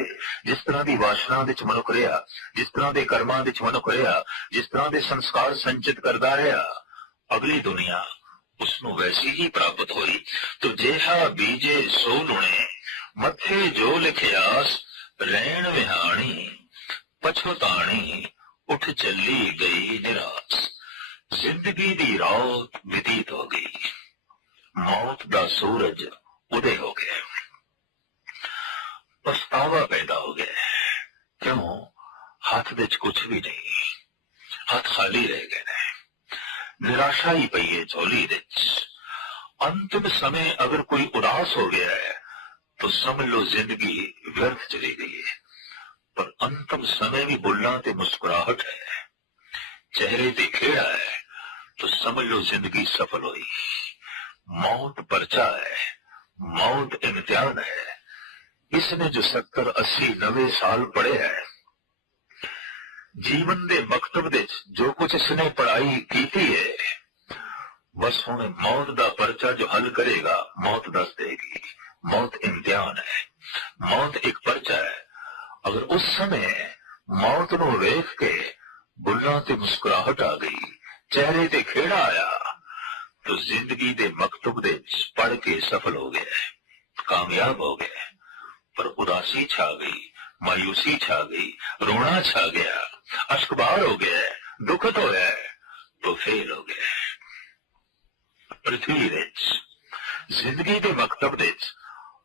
ਜਿਸ ਤਰ੍ਹਾਂ ਦੀ ਵਾਸ਼ਨਾ ਵਿੱਚ ਮਨੁੱਖ ਰਿਹਾ ਜਿਸ ਤਰ੍ਹਾਂ ਦੇ ਕਰਮਾਂ ਵਿੱਚ ਮਨੁੱਖ ਰਿਹਾ ਜਿਸ ਤਰ੍ਹਾਂ ਦੇ ਸੰਸਕਾਰ ਸੰਚਿਤ ਕਰਦਾ ਰਿਹਾ ਅਗਲੀ ਦੁਨੀਆ ਉਸ ਨੂੰ ਵੈਸੀ ਹੀ ਪ੍ਰਾਪਤ ਹੋਈ ਤੋ ਜਿਹਾ ਬੀਜੇ ਸੋ ਲੁਣੇ ਮੱਥੇ ਜੋ ਲਿਖਿਆਸ, ਰਹਿਣ ਵਿਹਾਣੀ ਪਛਤਾਣੀ ਉੱਠ ਚੱਲੀ ਗਈ ਨਿਰਾਸ। ਜ਼ਿੰਦਗੀ ਦੀ ਰਾਤ ਬਤੀਤ ਹੋ ਗਈ। ਮੌਤ ਦਾ ਸੂਰਜ ਉਦੇ ਹੋ ਗਿਆ। ਪਛਤਾਵਾ ਪੈਦਾ ਹੋ ਗਿਆ। ਕਿਉਂ? ਹੱਥ ਵਿੱਚ ਕੁਝ ਵੀ ਨਹੀਂ। ਹੱਥ ਖਾਲੀ ਰਹਿ ਗਏ ਨੇ। ਨਿਰਾਸ਼ਾ ਹੀ ਪਈ ਹੈ ਝੋਲੀ ਵਿੱਚ। ਅੰਤਮ ਸਮੇਂ ਅਗਰ ਕੋਈ ਉਦਾਸ ਹੋ ਗਿਆ ਹੈ तो समझ लो जिंदगी व्यर्थ चली गई है पर अंतिम समय भी बुल्ला ते मुस्कुराहट है चेहरे पे खेड़ा है तो समझ लो जिंदगी सफल हुई मौत पर्चा है मौत इम्तिहान है इसने जो सत्तर अस्सी नबे साल पड़े हैं ਜੀਵਨ ਦੇ ਮਕਤਬ ਦੇ ਵਿੱਚ ਜੋ ਕੁਝ ਇਸਨੇ ਪੜ੍ਹਾਈ ਕੀਤੀ ਹੈ ਬਸ ਹੁਣ ਮੌਤ ਦਾ ਪਰਚਾ ਜੋ ਹੱਲ ਕਰੇਗਾ ਮੌਤ ਦੱਸ ਦੇਗੀ ਮੌਤ ਇਮਤਿਹਾਨ ਹੈ ਮੌਤ ਇੱਕ ਪਰਚਾ ਹੈ ਅਗਰ ਉਸ ਸਮੇਂ ਮੌਤ ਨੂੰ ਵੇਖ ਕੇ ਬੁੱਲਾਂ ਤੇ ਮੁਸਕਰਾਹਟ ਆ ਗਈ ਚਿਹਰੇ ਤੇ ਖੇੜਾ ਆਇਆ ਤਾਂ ਜ਼ਿੰਦਗੀ ਦੇ ਮਕਤਬ ਦੇ ਪੜ ਕੇ ਸਫਲ ਹੋ ਗਿਆ ਕਾਮਯਾਬ ਹੋ ਗਿਆ ਪਰ ਉਦਾਸੀ ਛਾ ਗਈ ਮਾਇੂਸੀ ਛਾ ਗਈ ਰੋਣਾ ਛਾ ਗਿਆ ਅਸ਼ਕਬਾਰ ਹੋ ਗਿਆ ਦੁਖਤ ਹੋਇਆ ਤਾਂ ਫੇਲ ਹੋ ਗਿਆ ਪ੍ਰਥਵੀ ਵਿੱਚ ਜ਼ਿੰਦਗੀ ਦੇ ਮਕਤਬ ਦੇ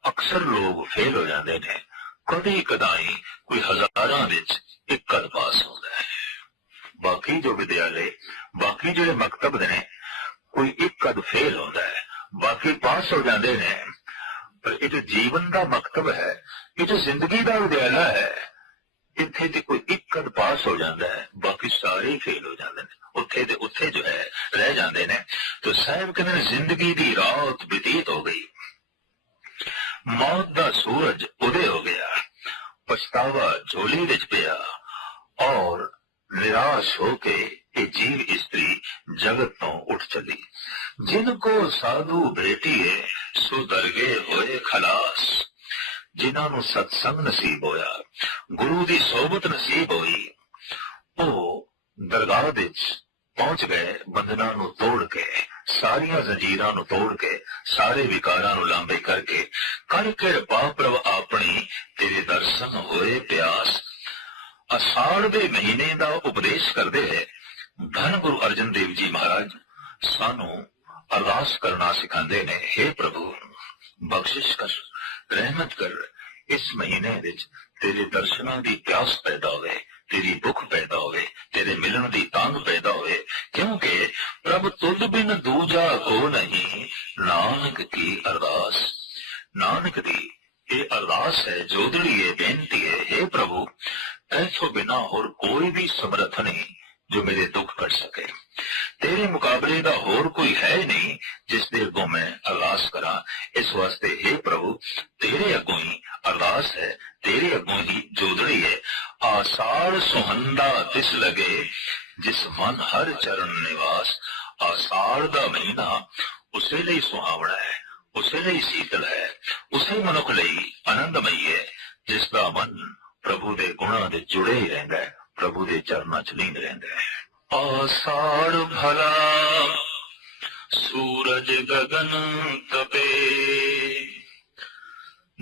ਅਕਸਰ ਲੋਕ ਫੇਲ ਹੋ ਜਾਂਦੇ ਨੇ। ਕਦੇ ਕਦਾਈ ਕੋਈ ਹਜ਼ਾਰਾਂ ਵਿੱਚ ਇੱਕ ਕਦ ਪਾਸ ਹੁੰਦਾ ਹੈ। ਬਾਕੀ ਜੋ ਵਿਦਿਆਲੇ, ਬਾਕੀ ਜਿਹੜੇ ਮਕਤਬ ਨੇ, ਕੋਈ ਇੱਕ ਕਦ ਫੇਲ ਹੁੰਦਾ ਹੈ। ਬਾਕੀ ਪਾਸ ਹੋ ਜਾਂਦੇ ਨੇ। ਪਰ ਇਹ ਜੋ ਜੀਵਨ ਦਾ ਮਕਤਬ ਹੈ, ਇਹ ਜੋ ਜ਼ਿੰਦਗੀ ਦਾ ਵਿਦਿਆਲਾ ਹੈ, ਇੱਥੇ ਤੇ ਕੋਈ ਇੱਕ ਕਦ ਪਾਸ ਹੋ ਜਾਂਦਾ ਹੈ। ਬਾਕੀ ਸਾਰੇ ਫੇਲ ਹੋ ਜਾਂਦੇ ਨੇ। ਉੱਥੇ ਤੇ ਉੱਥੇ ਜੋ ਹੈ, ਰਹਿ ਜਾਂਦੇ ਨੇ। ਤਾਂ ਸਾਹਿਬ ਕਹਿੰਦੇ ਨੇ, ਜ਼ਿੰਦਗੀ ਦੀ ਰਾਤ ਬਤੀਤ ਹੋ ਗਈ। ਮੌਤ ਦਾ ਸੂਰਜ ਉਦੇ ਹੋ ਗਿਆ। ਪਛਤਾਵਾ ਝੋਲੀ ਵਿੱਚ ਪਿਆ ਔਰ ਨਿਰਾਸ਼ ਹੋ ਕੇ ਇਹ ਜੀਵ ਇਸਤਰੀ ਜਗਤ ਤੋਂ ਉੱਠ ਚਲੀ। ਜਿਨ ਕੋ ਸਾਧੂ ਭੇਟੀਏ ਸੋ ਦਰਗੇ ਹੋਏ ਖਲਾਸ। ਜਿਨ੍ਹਾਂ ਨੂੰ ਸਤਸੰਗ ਨਸੀਬ ਹੋਇਆ, ਗੁਰੂ ਦੀ ਸੋਬਤ ਨਸੀਬ ਹੋਈ, ਉਹ ਦਰਗਾਹ ਵਿੱਚ ਪਹੁੰਚ ਗਏ ਬੰਧਨਾਂ ਨੂੰ ਤੋੜ ਕੇ, ਸਾਰੀਆਂ ਜ਼ੰਜੀਰਾਂ ਨੂੰ ਤੋੜ ਕੇ, ਸਾਰੇ ਵਿਕਾਰਾਂ ਨੂੰ ਲਾਂਬੇ ਕਰਕੇ ਕਰ ਕਿਰਪਾ ਪ੍ਰਭ ਆਪਣੀ ਤੇਰੇ ਦਰਸ਼ਨ ਹੋਏ ਪਿਆਸ। ਅਸਾੜ ਦੇ ਮਹੀਨੇ ਦਾ ਉਪਦੇਸ਼ ਕਰਦੇ ਹੈ। ਧੰਨ ਗੁਰੂ ਅਰਜਨ ਦੇਵ ਜੀ ਮਹਾਰਾਜ, ਸਾਨੂੰ ਅਰਦਾਸ ਕਰਨਾ ਸਿਖਾਉਂਦੇ ਨੇ हे ਪ੍ਰਭੂ, ਬਖਸ਼ਿਸ਼ ਕਰ, ਰਹਿਮਤ ਕਰ, ਇਸ ਮਹੀਨੇ ਵਿੱਚ ਤੇਰੇ ਦਰਸ਼ਨਾਂ ਦੀ ਪਿਆਸ ਪੈਦਾ ਹੋਵੇ। ਤੇਰੀ ਭੁੱਖ ਪੈਦਾ ਹੋਵੇ, ਤੇਰੇ ਮਿਲਣ ਦੀ ਤਾਂਗ ਪੈਦਾ ਹੋਵੇ, ਕਿਉਂਕਿ ਪ੍ਰਭ ਤੁਧ ਬਿਨ ਦੂਜਾ ਕੋ ਨਹੀਂ। ਨਾਨਕ ਕੀ ਅਰਦਾਸ? ਨਾਨਕ ਦੀ ਇਹ ਅਰਦਾਸ ਹੈ ਜੋਦੜੀ ਹੈ ਬੇਨਤੀ ਹੈ हे ਪ੍ਰਭੂ, ਐਸੋ ਬਿਨਾ ਹੋਰ ਕੋਈ ਵੀ ਸਮਰਥ ਨਹੀਂ ਜੋ ਮੇਰੇ ਦੁੱਖ ਕੱਟ ਸਕੇ। ਤੇਰੇ ਮੁਕਾਬਲੇ ਦਾ ਹੋਰ ਕੋਈ ਹੈ ਹੀ ਨਹੀਂ ਜਿਸ ਦੇ ਅੱਗੋਂ ਮੈਂ ਅਰਦਾਸ ਕਰਾਂ ਇਸ ਵਾਸਤੇ हे ਪ੍ਰਭੂ ਤੇਰੇ ਅੱਗੋਂ ਹੀ ਅਰਦਾਸ ਹੈ ਤੇਰੇ ਅੱਗੋਂ ਹੀ ਜੋਦੜੀ ਹੈ ਆਸਾਰ ਸੁਹੰਦਾ ਤਿਸ ਲਗੇ ਜਿਸ ਮਨ ਹਰ ਚਰਨ ਨਿਵਾਸ ਆਸਾਰ ਦਾ ਮਹੀਨਾ ਉਸੇ ਲਈ ਸੁਹਾਵਣਾ ਹੈ ਉਸੇ ਲਈ ਸੀਤਲ ਹੈ ਉਸੇ ਮਨੁੱਖ ਲਈ ਆਨੰਦਮਈ ਹੈ ਜਿਸ ਦਾ ਮਨ ਪ੍ਰਭੂ ਦੇ ਗੁਣਾਂ ਦੇ ਜੁੜੇ ਹੀ ਰਹਿੰਦਾ ਹੈ ਪ੍ਰਭੂ ਦੇ ਚਰਨਾਂ 'ਚ ਲੀਨ ਰਹਿੰਦਾ ਹੈ ਆਸਾੜ ਭਲਾ ਸੂਰਜ ਗगन ਤਪੇ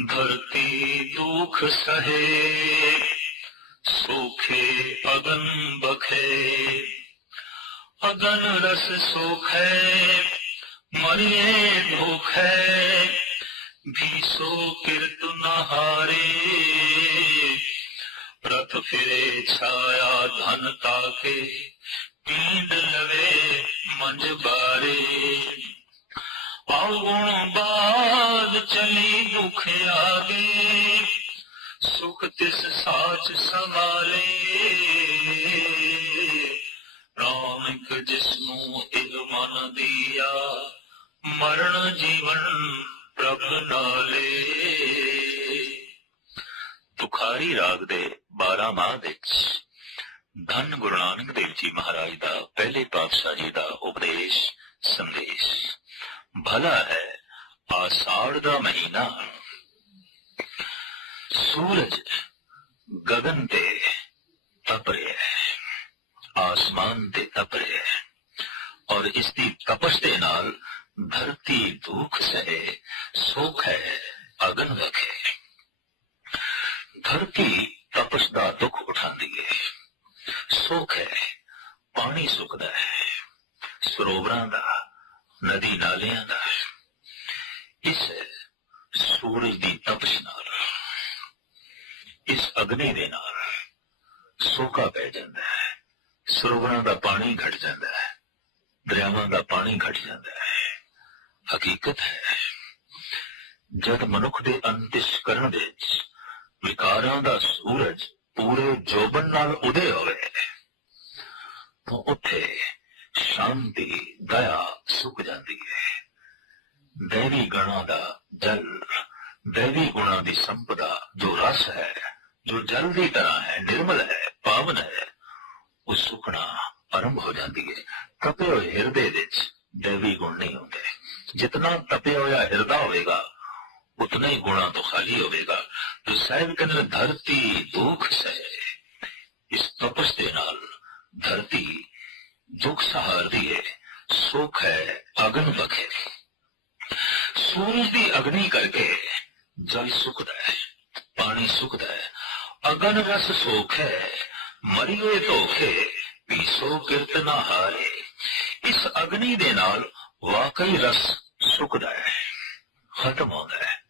ਧਰਤੀ ਦੁਖ ਸਹੇ ਸੋਖੇ ਅਗਨ ਬਖੇ ਅਗਨ ਰਸ ਸੋਖੈ ਮਰਿਏ ਭੁਖੈ ਭੀਸੋ ਕਿਰਤ ਨਹਾਰੇ ਰਥ ਫਿਰੇ ਛਾਇਆ ਧਨ ਤਾਕੇ, ਪੀਂਡ ਲਵੇ ਮੰਜ ਬਾਰੇ। ਆਉਣ ਬਾਦ ਚਲੀ ਦੁਖ ਆਗੇ, ਸੁਖ ਤਿਸ ਸਾਚ ਸਮਾਲੇ ਨਾਨਕ ਜਿਸਨੂੰ ਇਹ ਮਨ ਦੀਆ, ਮਰਨ ਜੀਵਨ ਪ੍ਰਭ ਨਾਲੇ। ਤੁਖਾਰੀ ਰਾਗ ਦੇ 12 ਮਾਹ ਵਿੱਚ। ਧੰਨ ਗੁਰੂ ਨਾਨਕ ਦੇਵ ਜੀ ਮਹਾਰਾਜ ਦਾ ਪਹਿਲੇ ਪਾਤਸ਼ਾਹ ਜੀ ਦਾ ਉਪਦੇਸ਼, ਸੰਦੇਸ਼। ਭਲਾ ਹੈ ਆਸਾੜ ਦਾ ਮਹੀਨਾ। ਸੂਰਜ ਗगन ਤੇ ਤਪ ਰਿਹਾ ਹੈ, ਆਸਮਾਨ ਤੇ ਤਪ ਰਿਹਾ ਹੈ ਔਰ ਇਸ ਦੀ ਤਪਸ਼ ਦੇ ਨਾਲ ਧਰਤੀ ਦੁੱਖ ਸਹੇ, ਸੁਖ ਹੈ ਅਗਨ ਰਖੇ ਧਰਤੀ ਤਪਸ਼ ਦਾ ਦੁੱਖ ਉਠਾਉਂਦੀ ਹੈ ਸੁਖ ਹੈ ਪਾਣੀ ਸੁੱਕਦਾ ਹੈ ਸਰੋਵਰਾਂ ਦਾ ਨਦੀ ਨਾਲਿਆਂ ਦਾ ਇਸ ਸੂਰਜ ਦੀ ਤਪਸ਼ ਨਾਲ ਇਸ ਅਗਨੀ ਦੇ ਨਾਲ ਸੋਕਾ ਪੈ ਜਾਂਦਾ ਹੈ ਸਰੋਵਰਾਂ ਦਾ ਪਾਣੀ ਘਟ ਜਾਂਦਾ ਹੈ ਦਰਿਆਵਾਂ ਦਾ ਪਾਣੀ ਘਟ ਜਾਂਦਾ ਹੈ ਹਕੀਕਤ ਹੈ ਜਦ ਮਨੁੱਖ ਦੇ ਅੰਤਿਸ਼ਕਰਣ ਵਿੱਚ ਵਿਕਾਰਾਂ ਦਾ ਸੂਰਜ ਪੂਰੇ ਜੋਬਨ ਨਾਲ ਉਦੇ ਹੋਵੇ ਤਾਂ ਉੱਥੇ ਸ਼ਾਂਤੀ ਦਇਆ ਸੁੱਕ ਜਾਂਦੀ ਹੈ ਦੇਵੀ ਗਣਾਂ ਦਾ ਜਲ ਦੇਵੀ ਗੁਣਾਂ ਦੀ ਸੰਪਦਾ ਜੋ ਰਸ ਹੈ ਜੋ ਜਲ ਦੀ ਤਰ੍ਹਾਂ ਹੈ ਨਿਰਮਲ ਹੈ ਪਾਵਨ ਹੈ ਉਹ ਸੁੱਕਣਾ ਆਰੰਭ ਹੋ ਜਾਂਦੀ ਹੈ ਤਪੇ ਹੋਏ ਹਿਰਦੇ ਵਿੱਚ ਦੇਵੀ ਗੁਣ ਨਹੀਂ ਹੁੰਦੇ। ਜਿਤਨਾ ਤਪਿਆ ਹੋਇਆ ਹਿਰਦਾ ਹੋਵੇਗਾ, ਉਤਨਾ ਹੀ ਗੁਣਾਂ ਤੋਂ ਖਾਲੀ ਹੋਵੇਗਾ। ਤੇ ਸਾਹਿਬ ਕਹਿੰਦੇ ਧਰਤੀ ਦੁੱਖ ਸਹਿ ਇਸ ਤਪਸ ਦੇ ਨਾਲ ਧਰਤੀ ਦੁੱਖ ਸਹਾਰਦੀ ਹੈ, ਸੁਖ ਹੈ, ਅਗਨ ਬਖੇ ਸੂਰਜ ਦੀ ਅਗਨੀ ਕਰਕੇ ਜਲ ਸੁਖਦਾ ਹੈ, ਪਾਣੀ ਸੁਖਦਾ ਹੈ। ਅਗਨ ਰਸ ਸੋਖ ਹੈ ਮਰੀ ਹੋਏ ਧੋਖੇ, ਪੀਸੋ ਕਿਰਤ ਨਾ ਹਾਰੇ। ਇਸ ਅਗਨੀ ਦੇ ਨਾਲ ਵਾਕਈ ਰਸ ਸੁਖਦਾ ਹੈ, ਖਤਮ ਹੁੰਦਾ ਹੈ।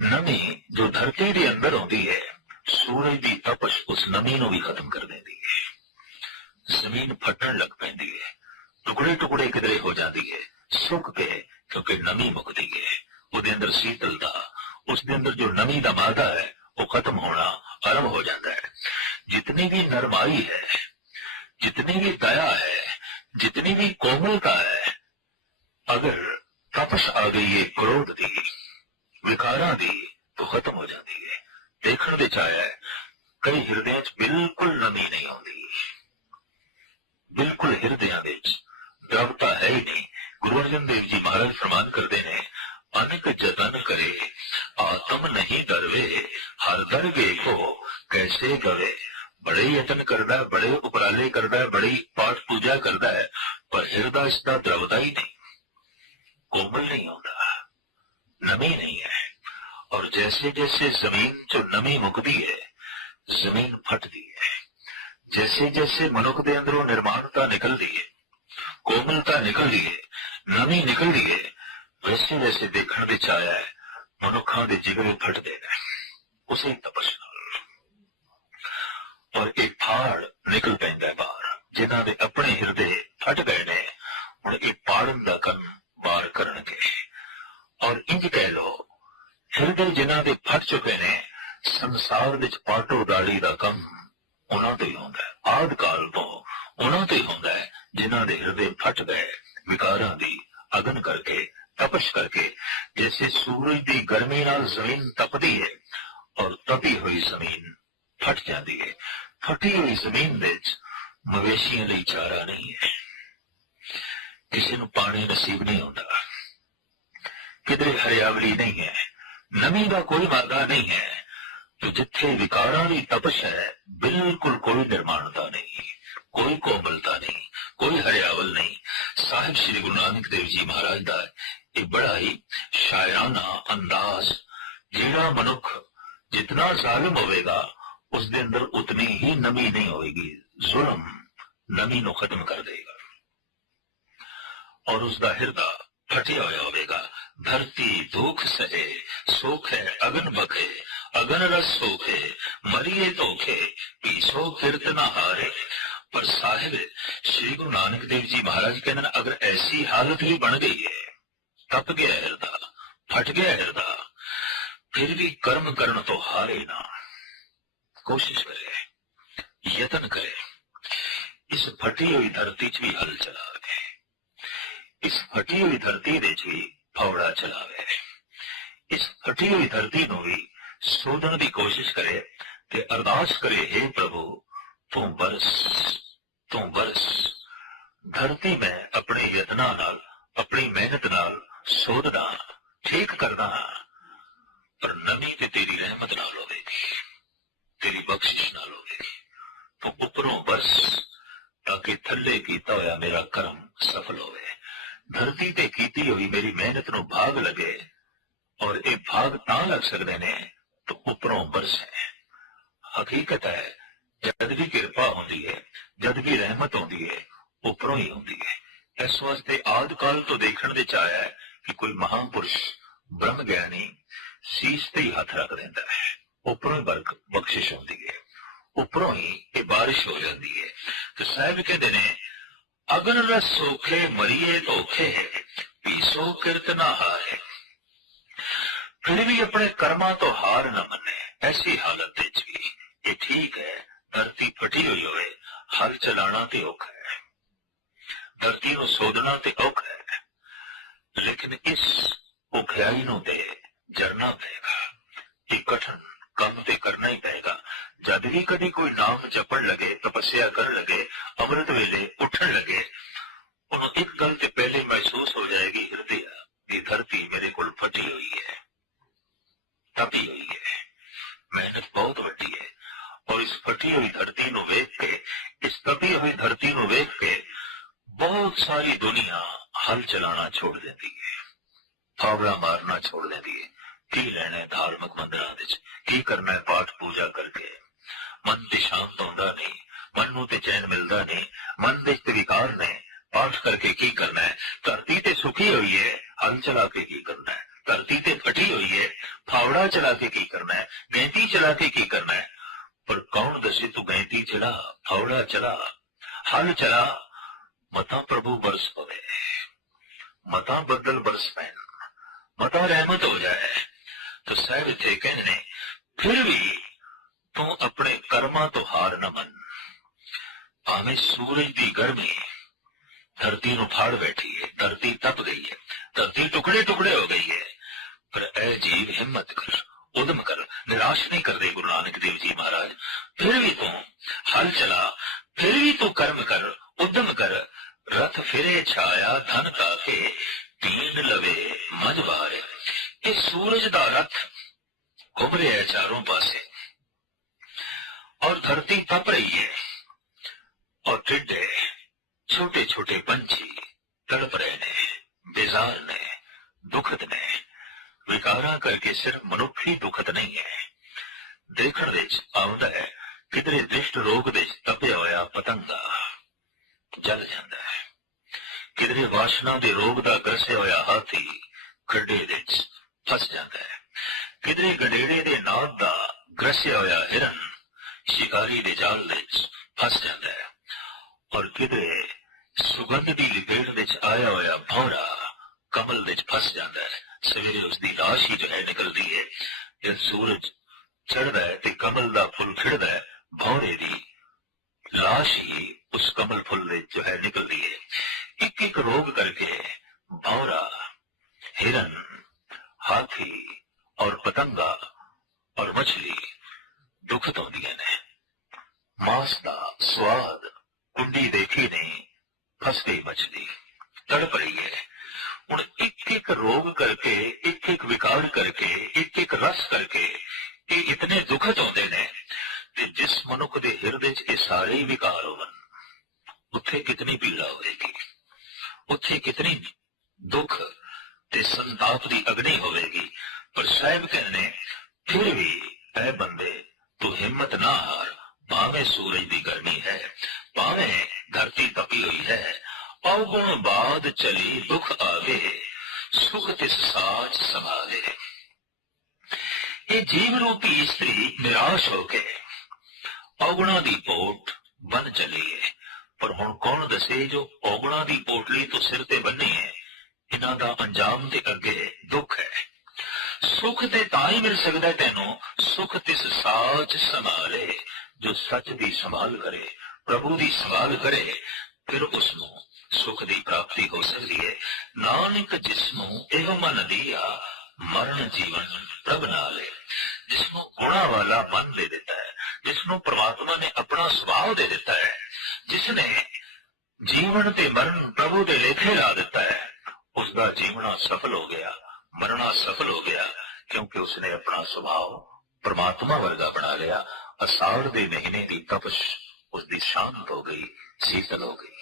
ਨਮੀ ਜੋ ਧਰਤੀ ਦੇ ਅੰਦਰ ਹੁੰਦੀ ਹੈ, ਸੂਰਜ ਦੀ ਤਪਸ਼ ਉਸ ਨਮੀ ਨੂੰ ਵੀ ਖਤਮ ਕਰ ਦਿੰਦੀ ਹੈ। ਜ਼ਮੀਨ ਫਟਣ ਲੱਗ ਪੈਂਦੀ ਹੈ, ਟੁਕੜੇ ਟੁਕੜੇ ਕਿਧਰੇ ਹੋ ਜਾਂਦੀ ਹੈ, ਸੁੱਕ ਕੇ ਕਿਉਂਕਿ ਨਮੀ ਮੁਕਦੀ ਹੈ। ਉਹਦੇ ਅੰਦਰ ਸੀਤਲਤਾ ਉਸ ਦੇ ਅੰਦਰ ਜੋ ਨਮੀ ਦਾ ਮਾਦਾ ਹੈ, ਉਹ ਖਤਮ ਹੋਣਾ ਆਰੰਭ ਹੋ ਜਾਂਦਾ ਹੈ। ਜਿਤਨੀ ਵੀ ਨਰਮਾਈ ਹੈ, ਜਿਤਨੀ ਵੀ ਦਇਆ ਹੈ ਜਿਤਨੀ ਵੀ ਕੋਮਲਤਾ ਹੈ ਅਗਰ ਤਪਸ਼ ਆ ਗਈ ਹੈ ਕ੍ਰੋਧ ਦੀ ਵਿਕਾਰਾਂ ਦੀ ਤਾਂ ਖਤਮ ਹੋ ਜਾਂਦੀ ਹੈ ਦੇਖਣ ਵਿੱਚ ਆਇਆ ਹੈ ਕਈ ਹਿਰਦਿਆਂ 'ਚ ਬਿਲਕੁਲ ਨਮੀ ਨਹੀਂ ਆਉਂਦੀ ਬਿਲਕੁਲ ਹਿਰਦਿਆਂ ਵਿੱਚ ਦਰਵਤਾ ਹੈ ਹੀ ਨਹੀਂ ਗੁਰੂ ਅਰਜਨ ਦੇਵ ਜੀ ਮਹਾਰਾਜ ਫਰਮਾਨ ਕਰਦੇ ਨੇ ਅਨਕ ਜਤਨ ਕਰੇ ਆਤਮ ਨਹੀਂ ਡਰਵੇ ਹਰ ਦਰ ਵੇਖੋ ਕੈਸੇ بڑے یتن کردہ ہے، بڑے اپرالے کردہ ہے، بڑی پاٹ پوجا کردہ ہے، پر ہردہ اس طرح دروتہ ہی تھی کومل نہیں ہوتا نمی نہیں ہے۔ اور جیسے جیسے زمین جو نمی مکدی ہے، زمین پھٹ دی ہے۔ جیسے جیسے منوک دے اندروں نرمانتا نکلتی ہے، کوملتا نکلتی ہے، نمی نکلتی ہے، ویسے ویسے دیکھن بچایا ہے منوکھاں دے جگہ پھٹ دے دینا اسے ہی تپسنا ਜਿਗਰੇ ਫਟਦੇ ਫਾੜ ਨਿਕਲ ਪੈਂਦਾ ਬਾਹਰ। ਜਿਨ੍ਹਾਂ ਦੇ ਆਪਣੇ ਹਿਰਦੇ ਫਟ ਗਏ ਨੇ, ਹੁਣ ਇਹ ਪਾੜਨ ਦਾ ਕੰਮ ਬਾਹਰ ਕਰਨਗੇ। ਔਰ ਇੰਜ ਕਹਿ ਲੋ ਹਿਰਦੇ ਜਿਨ੍ਹਾਂ ਦੇ ਫਟ ਚੁੱਕੇ ਨੇ, ਸੰਸਾਰ ਵਿੱਚ ਪਾਟੋ ਦਾੜੀ ਦਾ ਕੰਮ ਉਹਨਾਂ ਤੇ ਹੁੰਦਾ ਹੈ। ਆਦ ਕਾਲ ਤੋਂ ਉਹਨਾਂ ਤੇ ਹੁੰਦਾ ਜਿਨ੍ਹਾਂ ਦੇ ਹਿਰਦੇ ਫਟ ਗਏ, ਵਿਕਾਰਾਂ ਦੀ ਅਗਨ ਕਰਕੇ, ਤਪਸ਼ ਕਰਕੇ ਜੈਸੇ ਸੂਰਜ ਦੀ ਗਰਮੀ ਨਾਲ ਜ਼ਮੀਨ ਤਪਦੀ ਹੈ, ਔਰ ਤਪੀ ਹੋਈ ਜ਼ਮੀਨ ਫਟ ਜਾਂਦੀ ਹੈ। ਫਟੀ ਹੋਈ ਜ਼ਮੀਨ ਵਿੱਚ, ਮਵੇਸ਼ੀਆਂ ਲਈ ਚਾਰਾ ਨਹੀਂ ਹੈ। ਕਿਸੇ ਨੂੰ ਪਾਣੀ ਨਸੀਬ ਨਹੀਂ ਹੁੰਦਾ। ਕਿਧਰੇ ਹਰਿਆਵਲੀ ਨਹੀਂ ਹੈ, ਨਮੀ ਦਾ ਕੋਈ ਵਾਦਾ ਨਹੀਂ ਹੈ, ਤੇ ਜਿੱਥੇ ਵਿਕਾਰਾਂ ਦੀ ਤਪਸ਼ ਹੈ, ਬਿਲਕੁਲ ਕੋਈ ਨਿਰਮਾਣਤਾ ਨਹੀਂ, ਕੋਈ ਕੋਮਲਤਾ ਨਹੀਂ, ਕੋਈ ਹਰਿਆਵਲ ਨਹੀਂ। ਸਾਹਿਬ ਸ੍ਰੀ ਗੁਰੂ ਨਾਨਕ ਦੇਵ ਜੀ ਮਹਾਰਾਜ ਦਾ ਇਹ ਬੜਾ ਹੀ ਸ਼ਾਇਰਾਨਾ ਅੰਦਾਜ਼, ਜਿਹੜਾ ਮਨੁੱਖ ਜਿਤਨਾ ਜ਼ਾਲਿਮ ਹੋਵੇਗਾ ਉਸ ਦੇ ਅੰਦਰ ਉਤਨੀ ਹੀ ਨਮੀ ਨਹੀਂ ਹੋਵੇਗੀ। ਜ਼ੁਲਮ ਨਮੀ ਨੂੰ ਖਤਮ ਕਰ ਦੇਗਾ ਔਰ ਉਸ ਦਾ ਹਿਰਦਾ ਫਟਿਆ ਹੋਇਆ ਹੋਵੇਗਾ। ਧਰਤੀ ਦੁੱਖ ਸਹੇ, ਸੁਖ ਹੈ, ਅਗਨ ਬਖੇ ਅਗਨ ਰਸ ਸੋਖੇ, ਮਰੀਏ ਧੋਖੇ, ਪੀਸੋ ਕੀਰਤਨ ਹਾਰੇ। ਪਰ ਸਾਹਿਬ, ਸ੍ਰੀ ਗੁਰੂ ਨਾਨਕ ਦੇਵ ਜੀ ਮਹਾਰਾਜ ਕਹਿੰਦੇ ਨੇ, ਅਗਰ ਐਸੀ ਹਾਲਤ ਵੀ ਬਣ ਗਈ ਹੈ, ਤਪ ਗਿਆ ਹਿਰਦਾ, ਫਟ ਗਿਆ ਹਿਰਦਾ, ਫਿਰ ਵੀ ਕਰਮ ਕਰਨ ਤੋਂ ਹਾਰੇ ਨਾ ਕੋਸ਼ਿਸ਼ ਕਰੇ, ਯਤਨ ਇਸ ਫਟੀ ਹੋਈ ਧਰਤੀ 'ਚ ਵੀ ਹਲ ਚਲਾਵੇ, ਇਸ ਫਟੀ ਹੋਈ ਧਰਤੀ ਦੇ 'ਚ ਵੀ ਫੌੜਾ ਚਲਾਵੇ, ਇਸ ਫਟੀ ਹੋਈ ਧਰਤੀ ਨੂੰ ਵੀ ਸੋਧਣ ਦੀ ਕੋਸ਼ਿਸ਼ ਕਰੇ ਤੇ ਅਰਦਾਸ ਕਰੇ हे ਪ੍ਰਭੂ, ਤੂੰ ਬਰਸ ਤੂੰ ਬਰਸ, ਧਰਤੀ ਮੈਂ ਆਪਣੇ ਯਤਨਾਂ ਨਾਲ, ਆਪਣੀ ਮਿਹਨਤ ਨਾਲ ਸੋਧਦਾ, ਠੀਕ ਕਰਦਾ ਹਾਂ, ਪਰ ਨਵੀਂ ਤੇ ਤੇਰੀ ਰਹਿਮਤ ਨਾਲ ਹੋਵੇਗੀ। ਤੇਰੀ ਬਖਸ਼ਿਸ਼ ਨਾਲ ਹੋਵੇਗੀ ਤੂੰ ਉੱਪਰੋਂ ਬਰਸ ਤਾਂ ਕਿ ਥੱਲੇ ਕੀਤਾ ਹੋਇਆ ਮੇਰਾ ਕਰਮ ਸਫਲ ਹੋਵੇ। ਧਰਤੀ ਤੇ ਕੀਤੀ ਹੋਈ ਮੇਰੀ ਮਿਹਨਤ ਨੂੰ ਭਾਗ ਲਗੇ। ਔਰ ਇਹ ਭਾਗ ਤਾਂ ਲੱਗ ਸਕਦੇ ਨੇ, ਤਾਂ ਉੱਪਰੋਂ ਬਰਸ ਹਕੀਕਤ ਹੈ, ਜਦ ਵੀ ਕਿਰਪਾ ਹੁੰਦੀ ਹੈ, ਜਦ ਵੀ ਰਹਿਮਤ ਹੁੰਦੀ ਹੈ, ਉੱਪਰੋਂ ਹੀ ਹੁੰਦੀ ਹੈ। ਇਸ ਵਾਸਤੇ ਆਦ ਕਾਲ ਤੋਂ ਦੇਖਣ ਵਿੱਚ ਆਇਆ ਹੈ ਕਿ ਕੋਈ ਮਹਾਪੁਰਸ਼ ਬ੍ਰਹਮ ਗਿਆਨੀ ਸੀਸ ਤੇ ਹੀ ਹੱਥ ਰੱਖ ਦਿੰਦਾ ਹੈ। ਉੱਪਰੋਂ ਬਰਕ, ਬਖਸ਼ਿਸ਼ ਹੁੰਦੀ ਹੈ। ਉੱਪਰੋਂ ਹੀ ਇਹ ਬਾਰਿਸ਼ ਹੋ ਜਾਂਦੀ ਹੈ। ਤੇ ਸਾਹਿਬ ਕਹਿੰਦੇ ਨੇ, ਅਗਨ ਰਸ ਸੋਖੇ ਮਰੀਏ ਧੋਖੇ ਪੀਸੋ ਕੀਰਤਨਾ ਹਾਰੇ। ਫਿਰ ਵੀ ਆਪਣੇ ਕਰਮਾਂ ਤੋਂ ਹਾਰ ਨਾ ਮੰਨੇ। ਐਸੀ ਹਾਲਤ ਵਿੱਚ ਵੀ ਇਹ ਠੀਕ ਹੈ, ਧਰਤੀ ਫਟੀ ਹੋਈ ਹੋਵੇ ਹਲ ਚਲਾਣਾ ਤੇ ਔਖਾ ਹੈ। ਧਰਤੀ ਨੂੰ ਸੋਧਣਾ ਤੇ ਔਖਾ ਹੈ। ਲੇਕਿਨ ਇਸ ਔਖਿਆਈ ਨੂੰ ਤੇ ਜਰਨਾ ਪਏਗਾ। ਇਹ ਕਠਨ ਕੰਮ ਤੇ ਕਰਨਾ ਹੀ ਪਏਗਾ ਜਦ ਜਦ ਵੀ ਕਦੀ ਕੋਈ ਨਾਮ ਜਪਣ ਲੱਗੇ ਤਪੱਸਿਆ ਕਰਨ ਲੱਗੇ ਅੰਮ੍ਰਿਤ ਵੇਲੇ ਉੱਠਣ ਲੱਗੇ ਉਹਨੂੰ ਇੱਕ ਗੱਲ ਤੇ ਪਹਿਲੇ ਮਹਿਸੂਸ ਹੋ ਜਾਏਗੀ ਹਿਰਦੇ ਇਹ ਧਰਤੀ ਮੇਰੇ ਕੋਲ ਫਟੀ ਹੋਈ ਹੈ ਤਪੀ ਹੋਈ ਹੈ ਮਿਹਨਤ ਬਹੁਤ ਵੱਡੀ ਹੈ ਔਰ ਇਸ ਫਟੀ ਹੋਈ ਧਰਤੀ ਨੂੰ ਵੇਖ ਕੇ ਇਸ ਤਪੀ ਹੋਈ ਧਰਤੀ ਨੂੰ ਵੇਖ ਕੇ ਬਹੁਤ ਸਾਰੀ ਦੁਨੀਆ ਹਲ ਚਲਾਣਾ ਛੋੜ ਦਿੰਦੀ ਹੈ ਫਾਵੜਾ ਮਾਰਨਾ ਛੋੜ ਦਿੰਦੀ ਹੈ ਕੀ ਲੈਣਾ ਹੈ ਧਾਰਮਿਕ ਮੰਦਰਾਂ ਵਿੱਚ ਕੀ ਕਰਨਾ ਹੈ ਪਾਠ ਪੂਜਾ ਕਰਕੇ ਮਨ ਤੇ ਸ਼ਾਂਤ ਹੁੰਦਾ ਨਹੀਂ ਮਨ ਨੂੰ ਤੇ ਚੈਨ ਮਿਲਦਾ ਨਹੀਂ ਮਨ ਦੇ ਤੇ ਵਿਕਾਰ ਨੇ ਪਾਠ ਕਰਕੇ ਕੀ ਕਰਨਾ ਹੈ ਧਰਤੀ ਤੇ ਸੁਖੀ ਹੋਈ ਹੈ ਹਲ ਚਲਾ ਕੇ ਕੀ ਕਰਨਾ ਹੈ ਧਰਤੀ ਤੇ ਫਟੀ ਹੋਈ ਹੈ ਫਾਵੜਾ ਚਲਾ ਕੇ ਕੀ ਕਰਨਾ ਹੈ ਗੈਂਤੀ ਚਲਾ ਕੇ ਕੀ ਕਰਨਾ ਹੈ ਪਰ ਕੌਣ ਦੱਸੇ ਤੂੰ ਗੈਂਤੀ ਚਲਾ ਫਾਵੜਾ ਚਲਾ ਹਲ ਚਲਾ ਮਤਾ ਪ੍ਰਭੂ ਬਰਸ ਪਵੇ ਮਤਾ ਬੱਦਲ ਬਰਸ ਪੈਣ ਮਤਾ ਰਹਿਮਤ ਹੋ ਜਾਏ ਤਾਂ ਸਾਹਿਬ ਇੱਥੇ ਕਹਿੰਦੇ ਨੇ ਫਿਰ ਵੀ ਤੂੰ ਆਪਣੇ ਕਰਮਾਂ ਤੋਂ ਹਾਰ ਨਾ ਮੰਨ ਭਾਵੇਂ ਸੂਰਜ ਦੀ ਗਰਮੀ ਧਰਤੀ ਨੂੰ ਫਾੜ ਬੈਠੀ ਹੈ ਧਰਤੀ ਤਪ ਗਈ ਹੈ ਧਰਤੀ ਟੁਕੜੇ ਟੁਕੜੇ ਹੋ ਗਈ ਹੈ ਪਰ ਐ ਜੀਵ ਹਿੰਮਤ ਕਰ ਉਦਮ ਕਰ ਨਿਰਾਸ਼ ਨਹੀਂ ਕਰਦੇ ਗੁਰੂ ਨਾਨਕ ਦੇਵ ਜੀ ਮਹਾਰਾਜ ਫਿਰ ਵੀ ਤੂੰ ਹਲ ਚਲਾ ਫਿਰ ਵੀ ਤੂੰ ਕਰਮ ਕਰ ਉਦਮ ਕਰ ਰਥ ਫਿਰੇ ਛਾਇਆ ਧਨ ਕਾਕੇ ਤੀਨ ਲਵੇ ਮਝ ਬਾਰੇ ਇਹ ਸੂਰਜ ਦਾ ਰਥ ਘੁੰਮ ਰਿਹਾ ਹੈ ਚਾਰੋਂ ਪਾਸੇ ਔਰ ਧਰਤੀ ਤਪ ਰਹੀ ਹੈ ਔਰ ਟਿੱਡੇ ਛੋਟੇ ਛੋਟੇ ਪੰਛੀ ਤੜਪ ਰਹੇ ਨੇ ਬੇਜ਼ਾਰ ਨੇ ਦੁਖਦ ਨੇ ਵਿਕਾਰਾਂ ਕਰਕੇ ਸਿਰਫ ਮਨੁੱਖੀ ਦੁਖਦ ਨਹੀਂ ਹੈ ਦੇਖਣ ਵਿੱਚ ਆਉਂਦਾ ਹੈ ਕਿਧਰੇ ਦ੍ਰਿਸ਼ਟ ਰੋਗ ਵਿੱਚ ਤਪਿਆ ਹੋਇਆ ਪਤੰਗਾ ਜਲ ਜਾਂਦਾ ਹੈ ਕਿਧਰੇ ਵਾਸ਼ਨਾ ਦੇ ਰੋਗ ਦਾ ਗਰਸਿਆ ਹੋਇਆ ਹਾਥੀ ਖੱਡੇ ਵਿੱਚ ਫਸ ਜਾਂਦਾ ਹੈ। ਕਿਧਰੇ ਗਡੇੜੇ ਦੇ ਨਾਦ ਦਾ ਗਰਸਿਆ ਹੋਇਆ ਹਿਰਨ ਸ਼ਿਕਾਰੀ ਦੇ ਜਾਲ ਵਿੱਚ ਫਸ ਜਾਂਦਾ ਹੈ ਔਰ ਕਿਧਰੇ ਸੁਗੰਧ ਦੀ ਲਪੇਟ ਵਿੱਚ ਆਇਆ ਹੋਇਆ ਭੌਰਾ ਕਮਲ ਵਿੱਚ ਫਸ ਜਾਂਦਾ ਹੈ। ਸਵੇਰੇ ਉਸ ਦੀ ਲਾਸ਼ ਹੀ ਜੋ ਹੈ ਨਿਕਲਦੀ ਹੈ। ਜਦ ਸੂਰਜ ਚੜਦਾ ਹੈ ਤੇ ਕਮਲ ਦਾ ਫੁੱਲ ਖਿੜਦਾ ਹੈ, ਭੌਰੇ ਦੀ ਲਾਸ਼ ਹੀ ਉਸ ਕਮਲ ਫੁੱਲ ਵਿੱਚ ਜੋ ਹੈ ਨਿਕਲਦੀ ਹੈ। ਇੱਕ ਇੱਕ ਰੋਗ ਕਰਕੇ ਭੌਰਾ ਹਿਰਨ ਹਾਥੀ ਔਰ ਪਤੰਗਾ ਔਰ ਮਛਲੀ ਦੁਖਤ ਹੁੰਦੀਆਂ ਨੇ ਮਾਸ ਦਾ ਸਵਾਦ ਕੁੰਡੀ ਦੇਖੀ ਨਹੀਂ ਫਸ ਗਈ ਮਛਲੀ ਤੜਪ ਰਹੀ ਹੈ ਹੁਣ ਇੱਕ ਇੱਕ ਰੋਗ ਕਰਕੇ ਇੱਕ ਇੱਕ ਵਿਕਾਰ ਕਰਕੇ ਇੱਕ ਇੱਕ ਰਸ ਕਰਕੇ ਇਹ ਇਤਨੇ ਦੁਖਤ ਹੁੰਦੇ ਨੇ ਤੇ ਜਿਸ ਮਨੁੱਖ ਦੇ ਹਿਰਦੇ 'ਚ ਇਹ ਸਾਰੇ ਹੀ ਵਿਕਾਰ ਹੋਵਨ ਉੱਥੇ ਕਿਤਨੀ ਪੀੜਾ ਹੋਵੇਗੀ ਉੱਥੇ ਕਿਤਨੀ ਦੁੱਖ ਤੇ ਸੰਤਾਪ ਦੀ ਅਗਨੀ ਹੋਵੇਗੀ ਪਰ ਸਾਹਿਬ ਕਹਿੰਦੇ ਫਿਰ ਵੀ ਐ ਬੰਦੇ ਤੂੰ ਹਿੰਮਤ ਨਾ ਹਾਰ ਭਾਵੇਂ ਸੂਰਜ ਦੀ ਗਰਮੀ ਹੈ ਭਾਵੇਂ ਧਰਤੀ ਤਪੀ ਹੋਈ ਹੈ ਔਗੁਣ ਬਾਦ ਚਲੀ ਦੁਖ ਆਵੇ ਸੁਖ ਤਿਸ ਸਾਜ ਸਮਾਲੇ ਇਹ ਜੀਵ ਰੂਪੀ ਇਸਤਰੀ ਨਿਰਾਸ਼ ਹੋ ਕੇ ਔਗੁਣਾ ਦੀ ਪੋਟ ਬਨ ਚਲੀ ਹੈ ਪਰ ਹੁਣ ਕੌਣ ਦੱਸੇ ਜੋ ਔਗੁਣਾ ਦੀ ਪੋਟਲੀ ਤੋਂ ਸਿਰ ਤੇ ਬੰਨੀ ਹੈ ਇਹਨਾਂ ਦਾ ਅੰਜਾਮ ਦੇ ਅੱਗੇ ਦੁੱਖ ਹੈ। ਸੁਖ ਤੇ ਤਾਂ ਹੀ ਮਿਲ ਸਕਦਾ ਤੈਨੂੰ, ਸੁਖ ਤਿਸ ਸਾਚ ਸੰਭਾਲੇ, ਜੋ ਸੱਚ ਦੀ ਸੰਭਾਲ ਕਰੇ, ਪ੍ਰਭੂ ਦੀ ਸੰਭਾਲ ਕਰੇ, ਫਿਰ ਉਸ ਨੂੰ ਸੁਖ ਦੀ ਪ੍ਰਾਪਤੀ ਹੋ ਸਕਦੀ ਹੈ ਨਾਨਕ ਜਿਸ ਨੂੰ ਇਹ ਮਨ ਦੀਆ ਮਰਨ ਜੀਵਨ ਪ੍ਰਭ ਨਾਲੇ ਜਿਸ ਨੂੰ ਗੁਣਾ ਵਾਲਾ ਮਨ ਦੇ ਦਿੱਤਾ ਹੈ ਜਿਸ ਨੂੰ ਪ੍ਰਮਾਤਮਾ ਨੇ ਆਪਣਾ ਸੁਭਾਅ ਦੇ ਦਿੱਤਾ ਹੈ ਜਿਸ ਨੇ ਜੀਵਨ ਤੇ ਮਰਨ ਪ੍ਰਭੂ ਦੇ ਲੇਖੇ ਲਾ ਦਿੱਤਾ ਹੈ ਉਸ ਦਾ ਜੀਵਨਾ ਸਫਲ ਹੋ ਗਿਆ, ਮਰਨਾ ਸਫਲ ਹੋ ਗਿਆ, ਕਿਉਂਕਿ ਉਸਨੇ ਆਪਣਾ ਸੁਭਾਅ ਪ੍ਰਮਾਤਮਾ ਵਰਗਾ ਬਣਾ ਲਿਆ, ਅਸਾੜ ਦੇ ਮਹੀਨੇ ਦੀ ਤਪਸ਼ ਉਸ ਦੀ ਸ਼ਾਂਤ ਹੋ ਗਈ, ਸ਼ੀਤਲ ਹੋ ਗਈ।